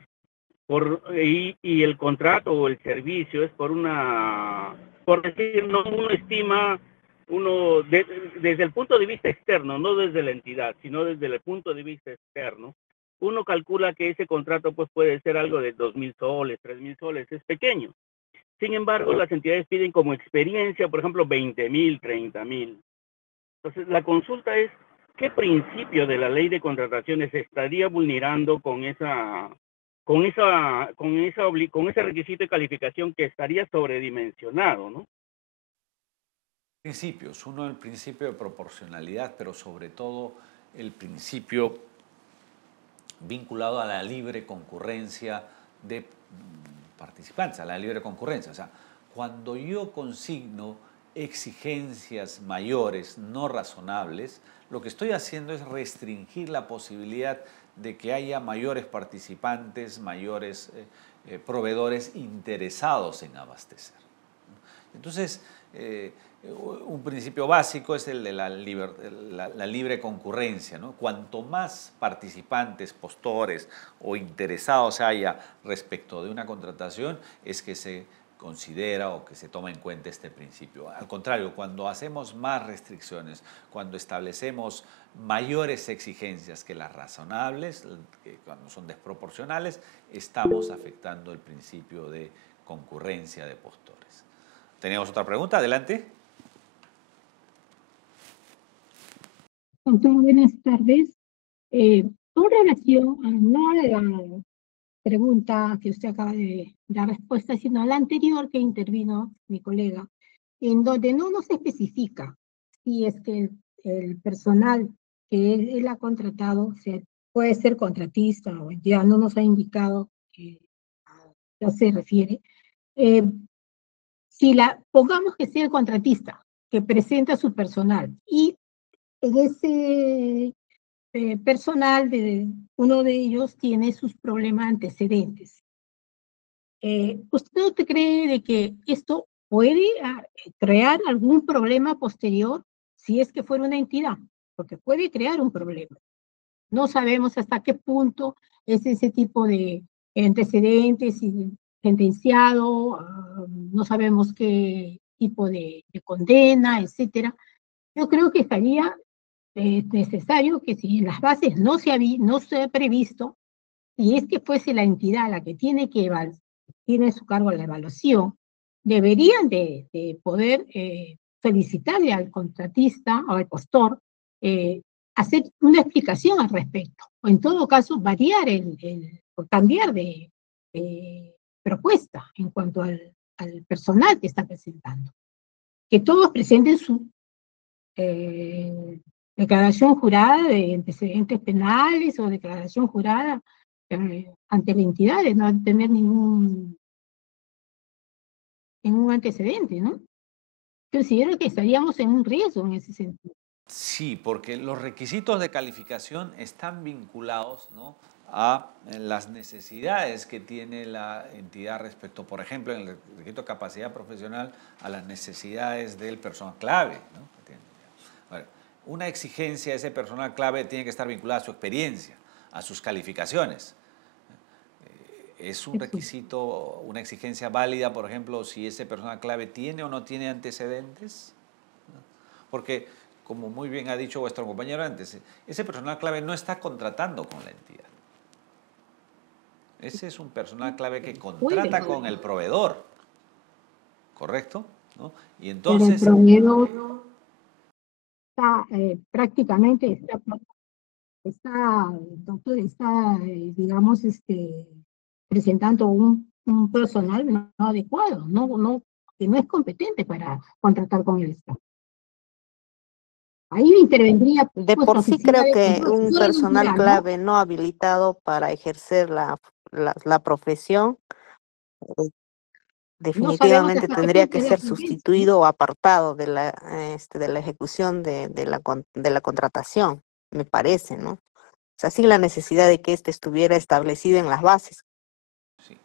y el contrato o el servicio es por decir, no, uno estima, desde el punto de vista externo, no desde la entidad, sino desde el punto de vista externo, uno calcula que ese contrato pues puede ser algo de 2.000 soles, 3.000 soles, es pequeño. Sin embargo, las entidades piden como experiencia, por ejemplo, 20.000, 30.000. Entonces, la consulta es, ¿qué principio de la ley de contrataciones se estaría vulnerando con ese requisito de calificación que estaría sobredimensionado, ¿no? Principios. Uno, el principio de proporcionalidad, pero sobre todo el principio vinculado a la libre concurrencia de participantes, a la libre concurrencia. O sea, cuando yo consigno exigencias mayores, no razonables, lo que estoy haciendo es restringir la posibilidad de que haya mayores participantes, mayores proveedores interesados en abastecer. Entonces, un principio básico es el de la libre concurrencia, ¿no? Cuanto más participantes, postores o interesados haya respecto de una contratación, es que se considera o que se toma en cuenta este principio. Al contrario, cuando hacemos más restricciones, cuando establecemos mayores exigencias que las razonables, cuando son desproporcionales, estamos afectando el principio de concurrencia de postores. ¿Tenemos otra pregunta? Adelante. Doctor, buenas tardes. Con relación a no a la pregunta que usted acaba de dar respuesta, sino a la anterior que intervino mi colega, en donde no nos especifica si es que el personal que él ha contratado puede ser contratista o ya no nos ha indicado a qué se refiere. Si pongamos que sea el contratista que presenta su personal y en ese personal de uno de ellos tiene sus problemas antecedentes. ¿Usted no te cree de que esto puede crear algún problema posterior si es que fuera una entidad? Porque puede crear un problema. No sabemos hasta qué punto es ese tipo de antecedentes y sentenciado, no sabemos qué tipo de condena, etcétera. Yo creo que estaría necesario que si en las bases no se ha previsto, si es que fuese la entidad la que tiene tiene a su cargo la evaluación, deberían de poder solicitarle al contratista o al postor hacer una explicación al respecto, o en todo caso variar o cambiar de propuesta en cuanto al personal que está presentando. Que todos presenten su declaración jurada de antecedentes penales o declaración jurada ante la entidad de no tener ningún antecedente, ¿no? Considero que estaríamos en un riesgo en ese sentido. Sí, porque los requisitos de calificación están vinculados, ¿no?, a las necesidades que tiene la entidad respecto, por ejemplo, en el requisito de capacidad profesional, a las necesidades del personal clave, ¿no? Bueno, una exigencia de ese personal clave tiene que estar vinculada a su experiencia, a sus calificaciones. Es un requisito, una exigencia válida, por ejemplo, si ese personal clave tiene o no tiene antecedentes, ¿no? Porque, como muy bien ha dicho vuestro compañero antes, ese personal clave no está contratando con la entidad. Ese es un personal clave que contrata con el proveedor, ¿correcto? ¿No? Y entonces... Pero el proveedor está prácticamente, doctor, está, digamos, presentando un personal no adecuado, que no es competente para contratar con el Estado. Ahí intervendría. De por sí creo que un personal clave no habilitado para ejercer la profesión definitivamente tendría que ser sustituido o apartado de la ejecución de la contratación, me parece, ¿no? O sea, sin la necesidad de que estuviera establecido en las bases. Sí.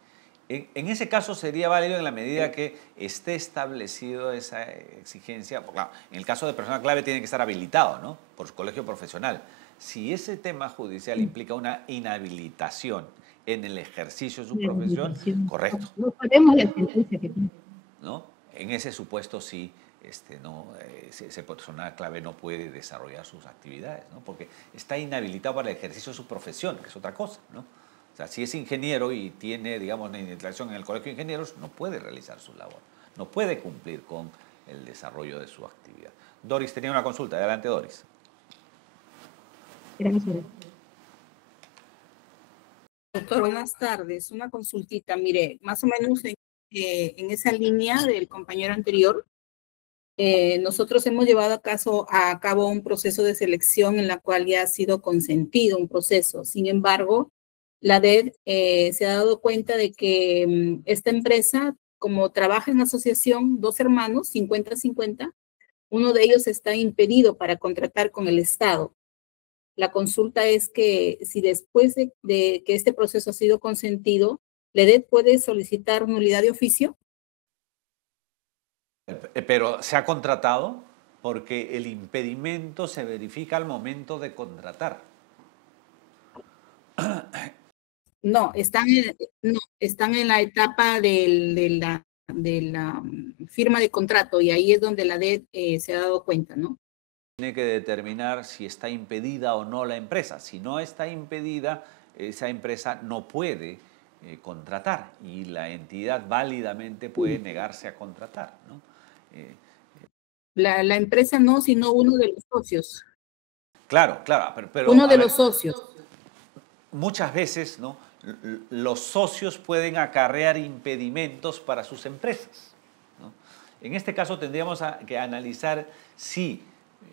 En ese caso sería válido en la medida que esté establecido esa exigencia. Claro, en el caso de personal clave tiene que estar habilitado, ¿no?, por su colegio profesional. Si ese tema judicial implica una inhabilitación en el ejercicio de su profesión, correcto. No sabemos la sentencia que tiene, ¿no? En ese supuesto sí, ese personal clave no puede desarrollar sus actividades, ¿no?, porque está inhabilitado para el ejercicio de su profesión, que es otra cosa, ¿no? O sea, si es ingeniero y tiene, digamos, una instalación en el colegio de ingenieros, no puede realizar su labor, no puede cumplir con el desarrollo de su actividad. Doris tenía una consulta. Adelante, Doris. Gracias. Doctor, buenas tardes. Una consultita. Mire, más o menos en esa línea del compañero anterior, nosotros hemos llevado a cabo un proceso de selección en la cual ya ha sido consentido un proceso. Sin embargo, la DED se ha dado cuenta de que esta empresa, como trabaja en asociación, dos hermanos, 50-50, uno de ellos está impedido para contratar con el Estado. La consulta es que si después de que este proceso ha sido consentido, ¿la DED puede solicitar nulidad de oficio? Pero se ha contratado porque el impedimento se verifica al momento de contratar. No, están en la etapa de la firma de contrato y ahí es donde la DED se ha dado cuenta, ¿no? Tiene que determinar si está impedida o no la empresa. Si no está impedida, esa empresa no puede contratar y la entidad válidamente puede negarse a contratar, ¿no? La empresa no, sino uno de los socios. Claro, claro, pero Uno a de ver, los socios. muchas veces, ¿no? Los socios pueden acarrear impedimentos para sus empresas, ¿no? En este caso tendríamos que analizar si,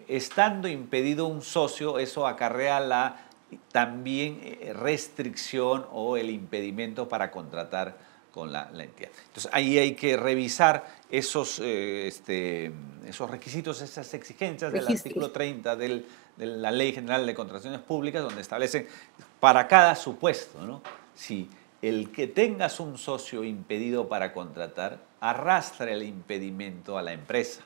estando impedido un socio, eso acarrea la también restricción o el impedimento para contratar con la entidad. Entonces ahí hay que revisar esos requisitos, esas exigencias del artículo 30 de la Ley General de Contrataciones Públicas, donde establecen para cada supuesto, ¿no? Si el que tengas un socio impedido para contratar arrastra el impedimento a la empresa,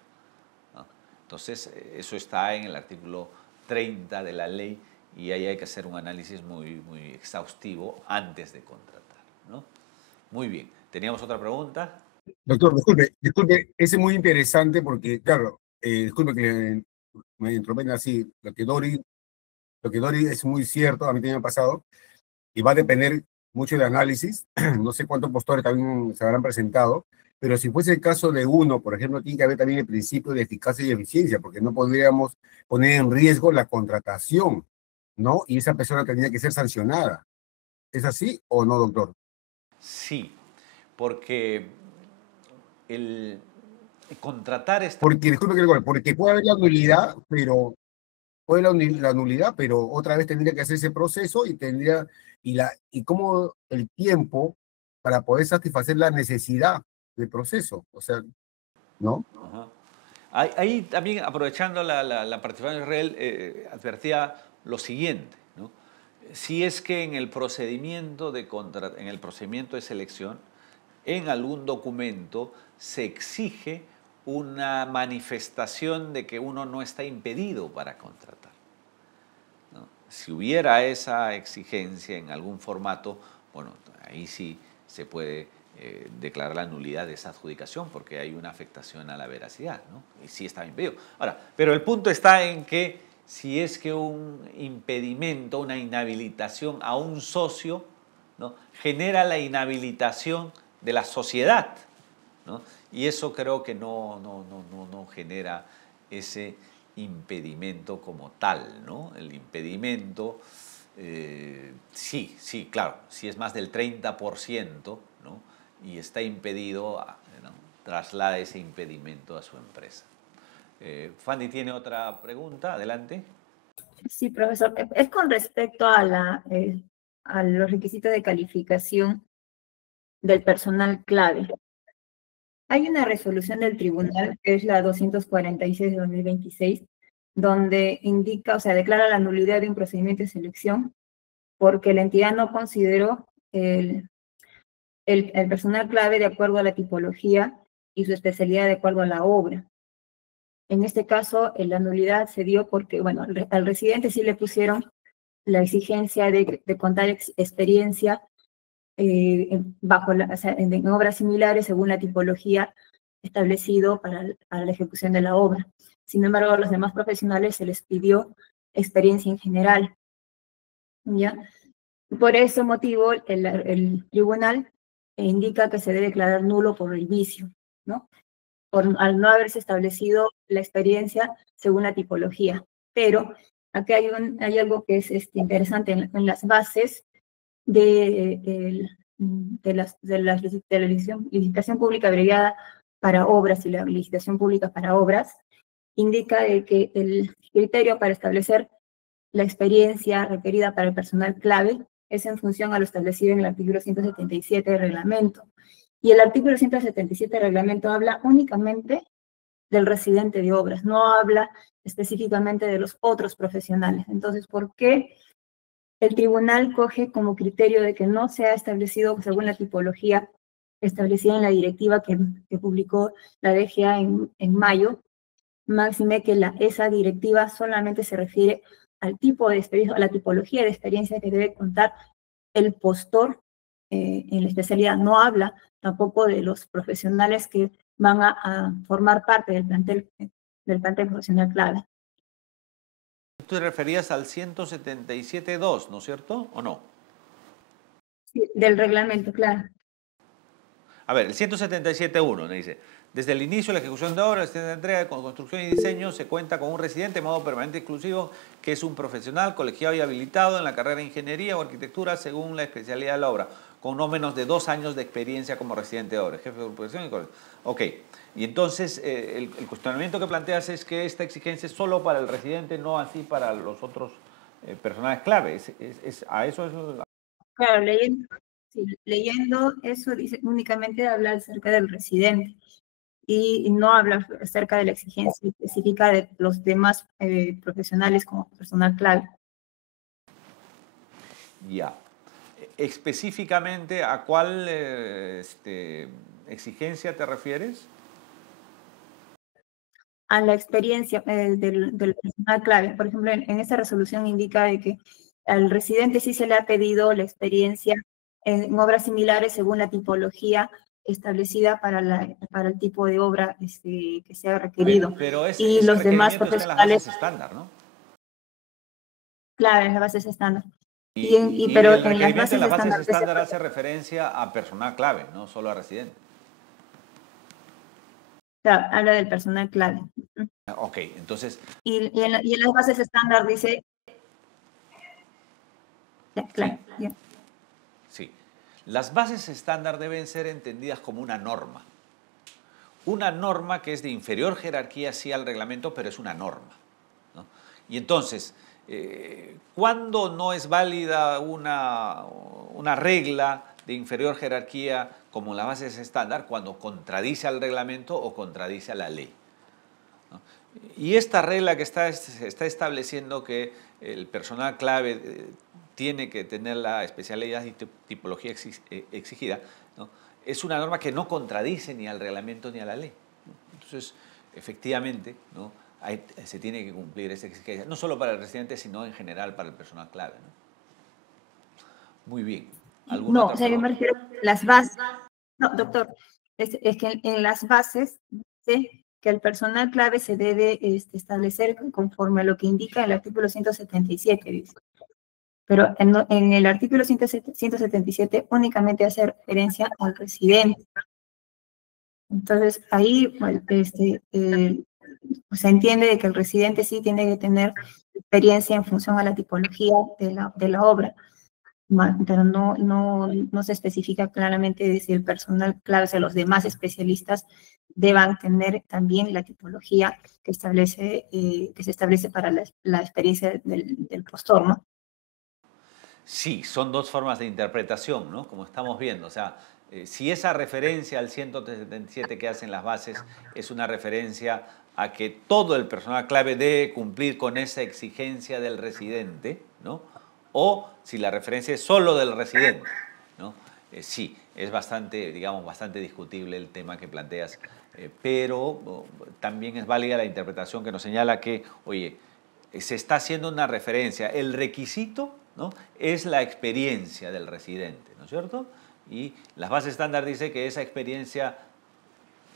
¿no? Entonces, eso está en el artículo 30 de la ley y ahí hay que hacer un análisis muy, muy exhaustivo antes de contratar, ¿no? Muy bien. ¿Teníamos otra pregunta? Doctor, disculpe, ese es muy interesante porque, claro, disculpe que me intrometa así, lo que Dori es muy cierto, a mí también me ha pasado, y va a depender mucho de análisis, no sé cuántos postores también se habrán presentado, pero si fuese el caso de uno, por ejemplo, tiene que haber también el principio de eficacia y eficiencia, porque no podríamos poner en riesgo la contratación, ¿no? Y esa persona tendría que ser sancionada. ¿Es así o no, doctor? Sí, porque el contratar esta... Porque, disculpe que le diga, porque puede haber la nulidad, pero la nulidad, pero otra vez tendría que hacer ese proceso y tendría, y como el tiempo para poder satisfacer la necesidad del proceso, o sea, ¿no? Ajá. Ahí también, aprovechando la participación de Israel, advertía lo siguiente, ¿no? Si es que en el procedimiento de selección, en algún documento se exige una manifestación de que uno no está impedido para contratar, ¿no? Si hubiera esa exigencia en algún formato, bueno, ahí sí se puede declarar la nulidad de esa adjudicación porque hay una afectación a la veracidad, ¿no? Y sí está impedido. Ahora, pero el punto está en que si es que un impedimento, una inhabilitación a un socio, ¿no?, genera la inhabilitación de la sociedad, ¿no? Y eso creo que no genera ese impedimento como tal, ¿no? El impedimento, sí, claro, si es más del 30%, ¿no?, y está impedido, ¿no?, traslada ese impedimento a su empresa. Fanny tiene otra pregunta, adelante. Sí, profesor. Es con respecto a los requisitos de calificación del personal clave. Hay una resolución del tribunal, que es la 246 de 2026, donde indica, o sea, declara la nulidad de un procedimiento de selección porque la entidad no consideró el personal clave de acuerdo a la tipología y su especialidad de acuerdo a la obra. En este caso, la nulidad se dio porque, bueno, al residente sí le pusieron la exigencia de contar experiencia en obras similares según la tipología establecido para la ejecución de la obra. Sin embargo, a los demás profesionales se les pidió experiencia en general, ¿ya? Por ese motivo, el tribunal indica que se debe declarar nulo por el vicio, ¿no? Al no haberse establecido la experiencia según la tipología. Pero aquí hay algo que es interesante en las bases de la licitación pública abreviada para obras y la licitación pública para obras, indica que el criterio para establecer la experiencia requerida para el personal clave es en función a lo establecido en el artículo 177 del reglamento. Y el artículo 177 del reglamento habla únicamente del residente de obras, no habla específicamente de los otros profesionales. Entonces, ¿por qué el tribunal coge como criterio de que no se ha establecido según la tipología establecida en la directiva que publicó la DGA en mayo? Máxime que esa directiva solamente se refiere al tipo de experiencia, a la tipología de experiencia que debe contar el postor en la especialidad. No habla tampoco de los profesionales que van a formar parte del plantel profesional clave. Tú te referías al 177.2, ¿no es cierto? ¿O no? Sí, del reglamento, claro. A ver, el 177.1 me dice, Desde el inicio de la ejecución de obras, de entrega, con construcción y diseño, se cuenta con un residente de modo permanente exclusivo, que es un profesional colegiado y habilitado en la carrera de Ingeniería o Arquitectura según la especialidad de la obra, con no menos de 2 años de experiencia como residente de obra, jefe de profesión y colegio. Ok, y entonces el cuestionamiento que planteas es que esta exigencia es solo para el residente, no así para los otros personajes clave. A eso es la... Claro, leyendo eso dice únicamente habla acerca del residente y no habla acerca de la exigencia específica de los demás profesionales como personal clave. Ya. Específicamente, ¿a cuál exigencia te refieres? A la experiencia del personal clave. Por ejemplo, en esta resolución indica de que al residente sí se le ha pedido la experiencia en obras similares según la tipología establecida para el tipo de obra que sea requerido. Pero y ese los demás requerimiento está en las profesionales, bases estándar, ¿no? claro, en las bases estándar. Y Pero el en las requerimiento bases de las bases estándar estándar hace referencia a personal clave, no solo a residente. claro, habla del personal clave. Ok, entonces... Y en las bases estándar dice... Claro, sí. Sí. Las bases estándar deben ser entendidas como una norma. Una norma que es de inferior jerarquía sí al reglamento, pero es una norma, ¿no? Y entonces, ¿cuándo no es válida una regla de inferior jerarquía como las bases estándar? Cuando contradice al reglamento o contradice a la ley, ¿no? Y esta regla que está estableciendo que el personal clave tiene que tener la especialidad y tipología exigida, ¿no? Es una norma que no contradice ni al reglamento ni a la ley, ¿no? Entonces, efectivamente, ¿no? Se tiene que cumplir esa exigencia, no solo para el residente, sino en general para el personal clave, ¿no? Muy bien. No, o sea, yo me refiero a las bases. No, doctor, es que en las bases dice que el personal clave se debe establecer conforme a lo que indica el artículo 177, dice. Pero en el artículo 177 únicamente hace referencia al residente. Entonces, ahí pues, se entiende de que el residente sí tiene que tener experiencia en función a la tipología de la obra, pero no se especifica claramente si el personal clave, o sea, los demás especialistas deban tener también la tipología que se establece para la experiencia del postor, ¿no? Sí, son dos formas de interpretación, ¿no? Como estamos viendo, o sea, si esa referencia al 177 que hacen las bases es una referencia a que todo el personal clave debe cumplir con esa exigencia del residente, ¿no? O si la referencia es solo del residente, ¿no? Sí, es bastante, digamos, bastante discutible el tema que planteas, pero también es válida la interpretación que nos señala que, oye, se está haciendo una referencia, el requisito, ¿no?, es la experiencia del residente, ¿no es cierto? Y las bases estándar dice que esa experiencia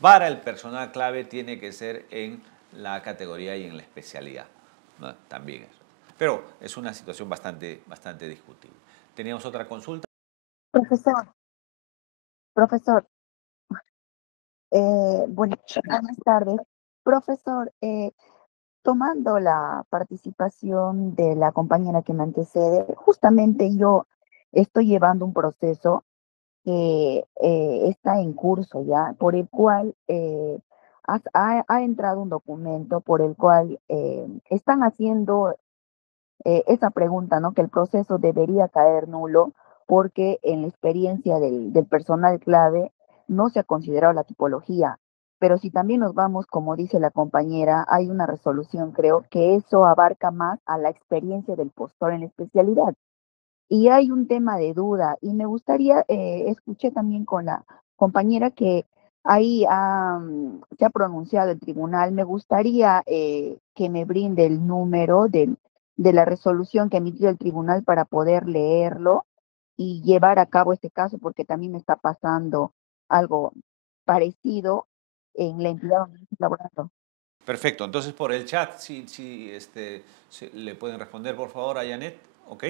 para el personal clave tiene que ser en la categoría y en la especialidad, ¿no? También eso. Pero es una situación bastante discutible. ¿Teníamos otra consulta? Profesor, buenas tardes. Profesor, tomando la participación de la compañera que me antecede, justamente yo estoy llevando un proceso que está en curso ya, por el cual ha entrado un documento por el cual están haciendo esa pregunta, ¿no? Que el proceso debería caer nulo porque en la experiencia del personal clave no se ha considerado la tipología. Pero si también nos vamos, como dice la compañera, hay una resolución, creo, que eso abarca más a la experiencia del postor en la especialidad. Y hay un tema de duda y me gustaría, escuché también con la compañera que ahí se ha pronunciado el tribunal, me gustaría que me brinde el número de la resolución que emitió el tribunal para poder leerlo y llevar a cabo este caso, porque también me está pasando algo parecido en la entidad donde estoy laborando. Perfecto, entonces por el chat, le pueden responder por favor a Janet ¿ok?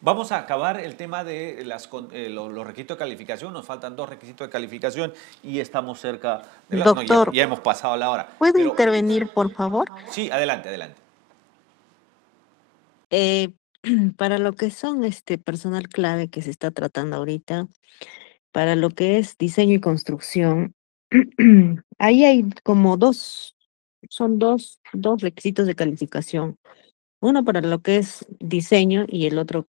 Vamos a acabar el tema de los requisitos de calificación. Nos faltan 2 requisitos de calificación y estamos cerca de la... No, Doctor, ya hemos pasado la hora. ¿puedo Pero, intervenir, por favor? sí, adelante, adelante. Eh, para lo que son personal clave que se está tratando ahorita, para lo que es diseño y construcción, ahí hay como son dos requisitos de calificación. Uno para lo que es diseño y el otro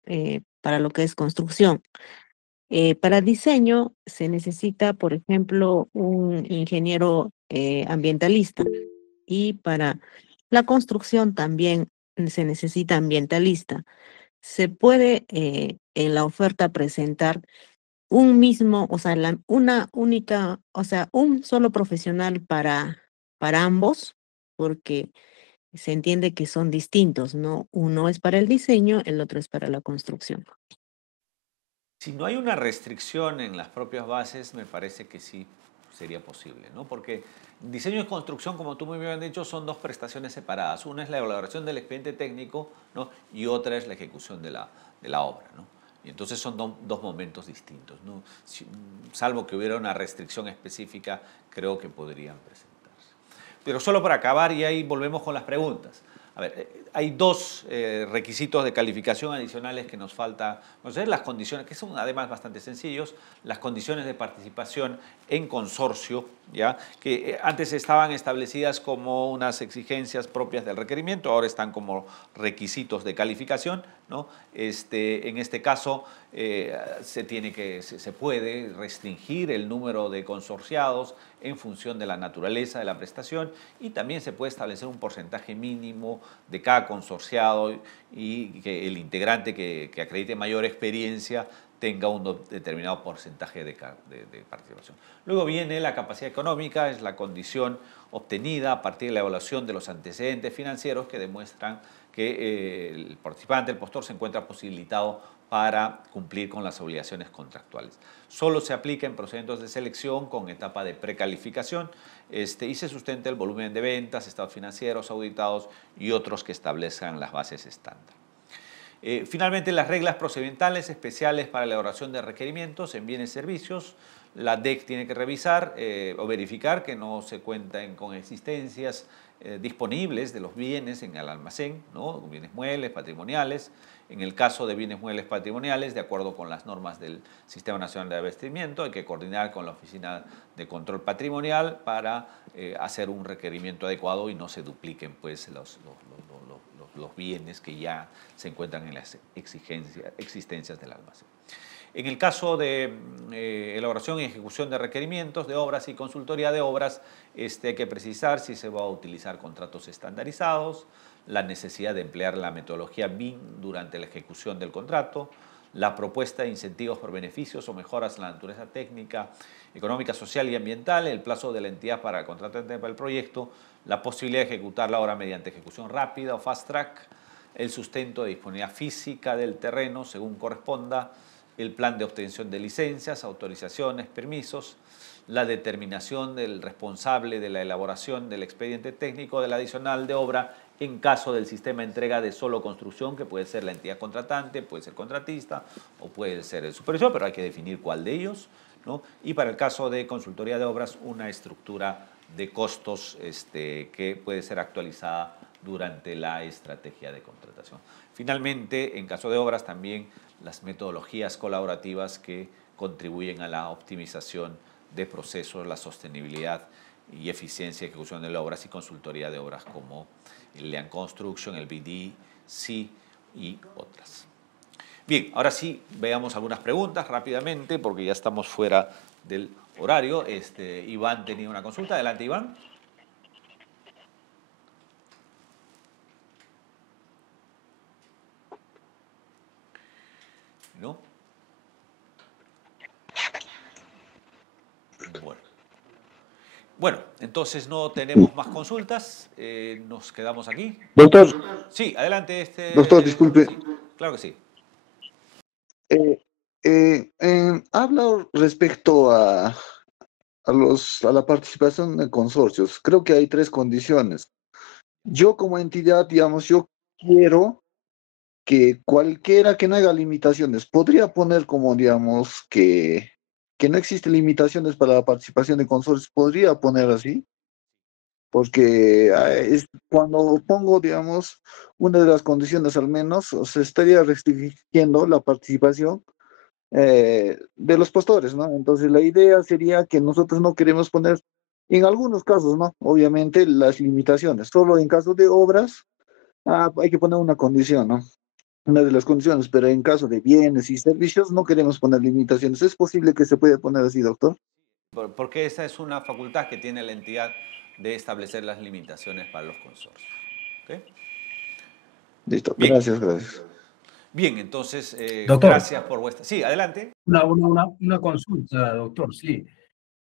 para lo que es construcción. Para diseño se necesita, por ejemplo, un ingeniero ambientalista y para la construcción también se necesita ambientalista. Se puede en la oferta presentar un mismo, o sea, una única, o sea, un solo profesional para ambos, porque se entiende que son distintos, ¿no? Uno es para el diseño, el otro es para la construcción. Si no hay una restricción en las propias bases, me parece que sí sería posible, ¿no? Porque diseño y construcción, como tú muy bien has dicho, son 2 prestaciones separadas. Una es la elaboración del expediente técnico, ¿no? Y otra es la ejecución de la obra, ¿no? Y entonces son 2 momentos distintos, ¿no? Salvo que hubiera una restricción específica, creo que podrían presentarse. Pero solo para acabar, y ahí volvemos con las preguntas. A ver, hay 2 requisitos de calificación adicionales que nos falta conocer, las condiciones, que son además bastante sencillos, las condiciones de participación en consorcio, ¿ya? Que antes estaban establecidas como unas exigencias propias del requerimiento, ahora están como requisitos de calificación, ¿no? En este caso se puede restringir el número de consorciados en función de la naturaleza de la prestación y también se puede establecer un porcentaje mínimo de cada consorciado y que el integrante que acredite mayor experiencia tenga un determinado porcentaje de participación. Luego viene la capacidad económica, es la condición obtenida a partir de la evaluación de los antecedentes financieros que demuestran que el participante, el postor, se encuentra posibilitado para cumplir con las obligaciones contractuales. Solo se aplica en procedimientos de selección con etapa de precalificación y se sustenta el volumen de ventas, estados financieros auditados y otros que establezcan las bases estándar. Finalmente, las reglas procedimentales especiales para la elaboración de requerimientos en bienes y servicios. La DEC tiene que revisar o verificar que no se cuenten con existencias disponibles de los bienes en el almacén, ¿no? Bienes muebles, patrimoniales. En el caso de bienes muebles patrimoniales, de acuerdo con las normas del Sistema Nacional de Abastecimiento, hay que coordinar con la Oficina de Control Patrimonial para hacer un requerimiento adecuado y no se dupliquen pues, los bienes que ya se encuentran en las existencias del almacén. En el caso de elaboración y ejecución de requerimientos de obras y consultoría de obras, hay que precisar si se va a utilizar contratos estandarizados, la necesidad de emplear la metodología BIM durante la ejecución del contrato, la propuesta de incentivos por beneficios o mejoras en la naturaleza técnica, económica, social y ambiental, el plazo de la entidad para el contratante para el proyecto, la posibilidad de ejecutar la obra mediante ejecución rápida o fast track, el sustento de disponibilidad física del terreno según corresponda, el plan de obtención de licencias, autorizaciones, permisos, la determinación del responsable de la elaboración del expediente técnico del adicional de obra en caso del sistema de entrega de solo construcción, que puede ser la entidad contratante, puede ser contratista o puede ser el supervisor, pero hay que definir cuál de ellos, ¿no? Y para el caso de consultoría de obras, una estructura de costos que puede ser actualizada durante la estrategia de contratación. Finalmente, en caso de obras, también las metodologías colaborativas que contribuyen a la optimización de procesos, la sostenibilidad y eficiencia de ejecución de obras y consultoría de obras como el Lean Construction, el BDC y otras. Bien, ahora sí, veamos algunas preguntas rápidamente porque ya estamos fuera del horario. Iván tenía una consulta. Adelante, Iván. ¿No? Bueno, entonces no tenemos más consultas. Nos quedamos aquí. Doctor. Sí, adelante. Doctor, disculpe. Sí, claro que sí. Habla respecto a la participación en consorcios. Creo que hay 3 condiciones. Yo como entidad, digamos, yo quiero que cualquiera que no haga limitaciones, podría poner como, digamos, que no existe limitaciones para la participación de consorcios, podría poner así, porque es, cuando pongo, digamos, una de las condiciones al menos, se estaría restringiendo la participación de los postores, ¿no? Entonces la idea sería que nosotros no queremos poner, en algunos casos, ¿no? Obviamente las limitaciones, solo en caso de obras, hay que poner una condición, ¿no? Una de las condiciones, pero en caso de bienes y servicios no queremos poner limitaciones. ¿Es posible que se pueda poner así, doctor? Porque esa es una facultad que tiene la entidad de establecer las limitaciones para los consorcios. ¿Ok? Listo, Bien. gracias, gracias. Bien, entonces, Doctor, gracias por vuestra... Sí, adelante. una consulta, doctor, sí.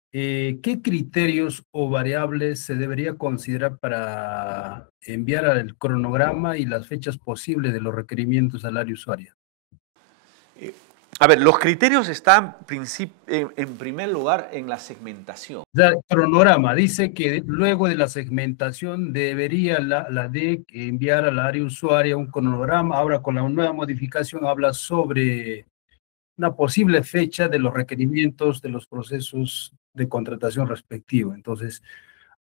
¿Qué criterios o variables se debería considerar para enviar el cronograma y las fechas posibles de los requerimientos al área usuaria? A ver, los criterios están en primer lugar en la segmentación. O sea, el cronograma dice que luego de la segmentación debería la DEC enviar al área usuaria un cronograma. Ahora con la nueva modificación habla sobre una posible fecha de los requerimientos de los procesos de contratación respectivo. Entonces,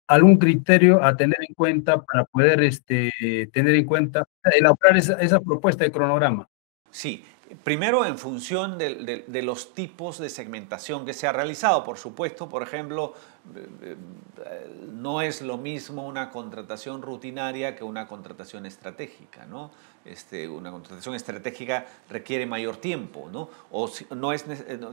algún criterio a tener en cuenta para poder tener en cuenta, elaborar esa propuesta de cronograma. Sí, primero en función de los tipos de segmentación que se ha realizado, por supuesto. Por ejemplo, no es lo mismo una contratación rutinaria que una contratación estratégica, ¿no? Una contratación estratégica requiere mayor tiempo, ¿no? O no es,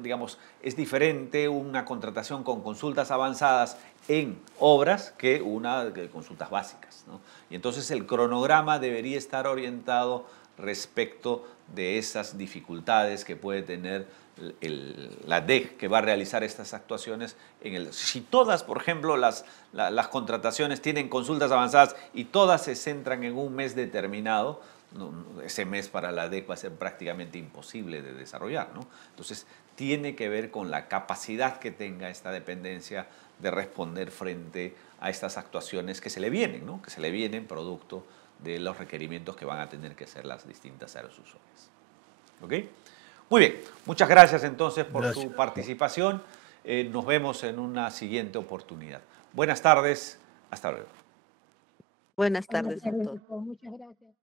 digamos, es diferente una contratación con consultas avanzadas en obras que una de consultas básicas, ¿no? Y entonces el cronograma debería estar orientado respecto de esas dificultades que puede tener la DEC que va a realizar estas actuaciones. Si todas, por ejemplo, las contrataciones tienen consultas avanzadas y todas se centran en un mes determinado, ese mes para la DEC va a ser prácticamente imposible de desarrollar, ¿no? Entonces, tiene que ver con la capacidad que tenga esta dependencia de responder frente a estas actuaciones que se le vienen, ¿no? Que se le vienen producto de los requerimientos que van a tener que hacer las distintas áreas usuarias. ¿Ok? Muy bien. Muchas gracias entonces por su participación. Nos vemos en una siguiente oportunidad. Buenas tardes. Hasta luego. Buenas tardes, doctor. Muchas gracias.